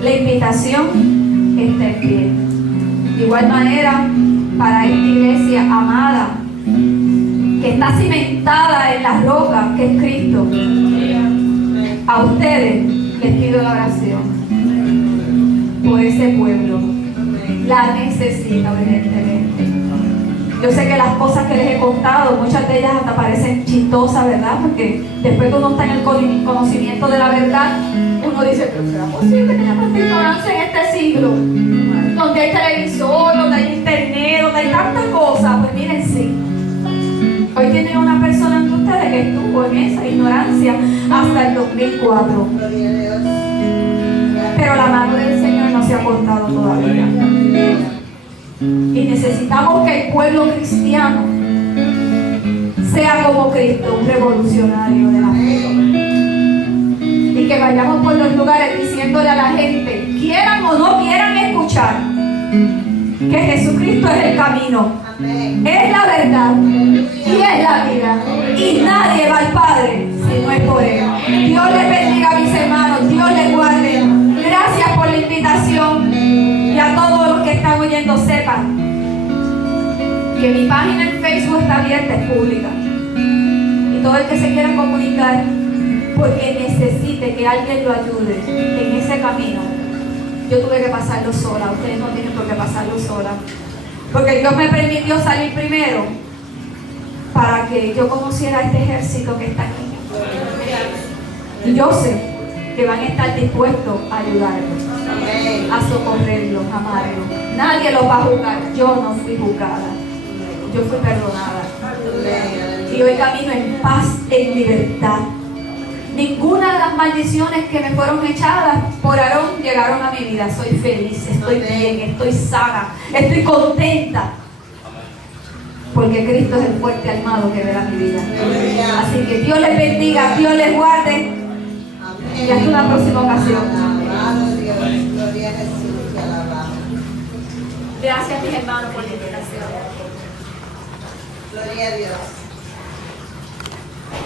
La invitación está en pie. De igual manera, para esta iglesia amada, que está cimentada en la roca que es Cristo, a ustedes les pido la oración por ese pueblo. La necesita urgentemente. Yo sé que las cosas que les he contado, muchas de ellas hasta parecen chistosas, ¿verdad? Porque después que uno está en el conocimiento de la verdad, uno dice, pero ¿será posible que haya tanta ignorancia en este siglo? Donde hay televisor, donde hay internet, donde hay tantas cosas. Pues miren, sí. Hoy tiene una persona entre ustedes que estuvo en esa ignorancia hasta el 2004. Pero la mano del Señor no se ha cortado todavía. Y necesitamos que el pueblo cristiano sea como Cristo, un revolucionario de la fe. Y que vayamos por los lugares diciéndole a la gente, quieran o no quieran escuchar, que Jesucristo es el camino, es la verdad y es la vida. Y nadie va al Padre si no es por Él. Dios les bendiga a mis hermanos, Dios les guarde. Gracias por la invitación. Y a todos los que están oyendo, sepan que mi página en Facebook está abierta, es pública. Y todo el que se quiera comunicar porque necesite que alguien lo ayude en ese camino. Yo tuve que pasarlo sola, ustedes no tienen por qué pasarlo sola. Porque Dios me permitió salir primero para que yo conociera este ejército que está aquí. Y yo sé que van a estar dispuestos a ayudarlos, a socorrerlos, a amarlos. Nadie los va a juzgar. Yo no fui juzgada. Yo fui perdonada. Y hoy camino en paz, en libertad. Ninguna de las maldiciones que me fueron echadas por Aarón llegaron a mi vida. Soy feliz, estoy bien, estoy sana, estoy contenta. Porque Cristo es el fuerte armado que verá mi vida. Así que Dios les bendiga, Dios les guarde. Y hasta una próxima ocasión. Gracias, mis hermanos, por la invitación. Gloria a Dios.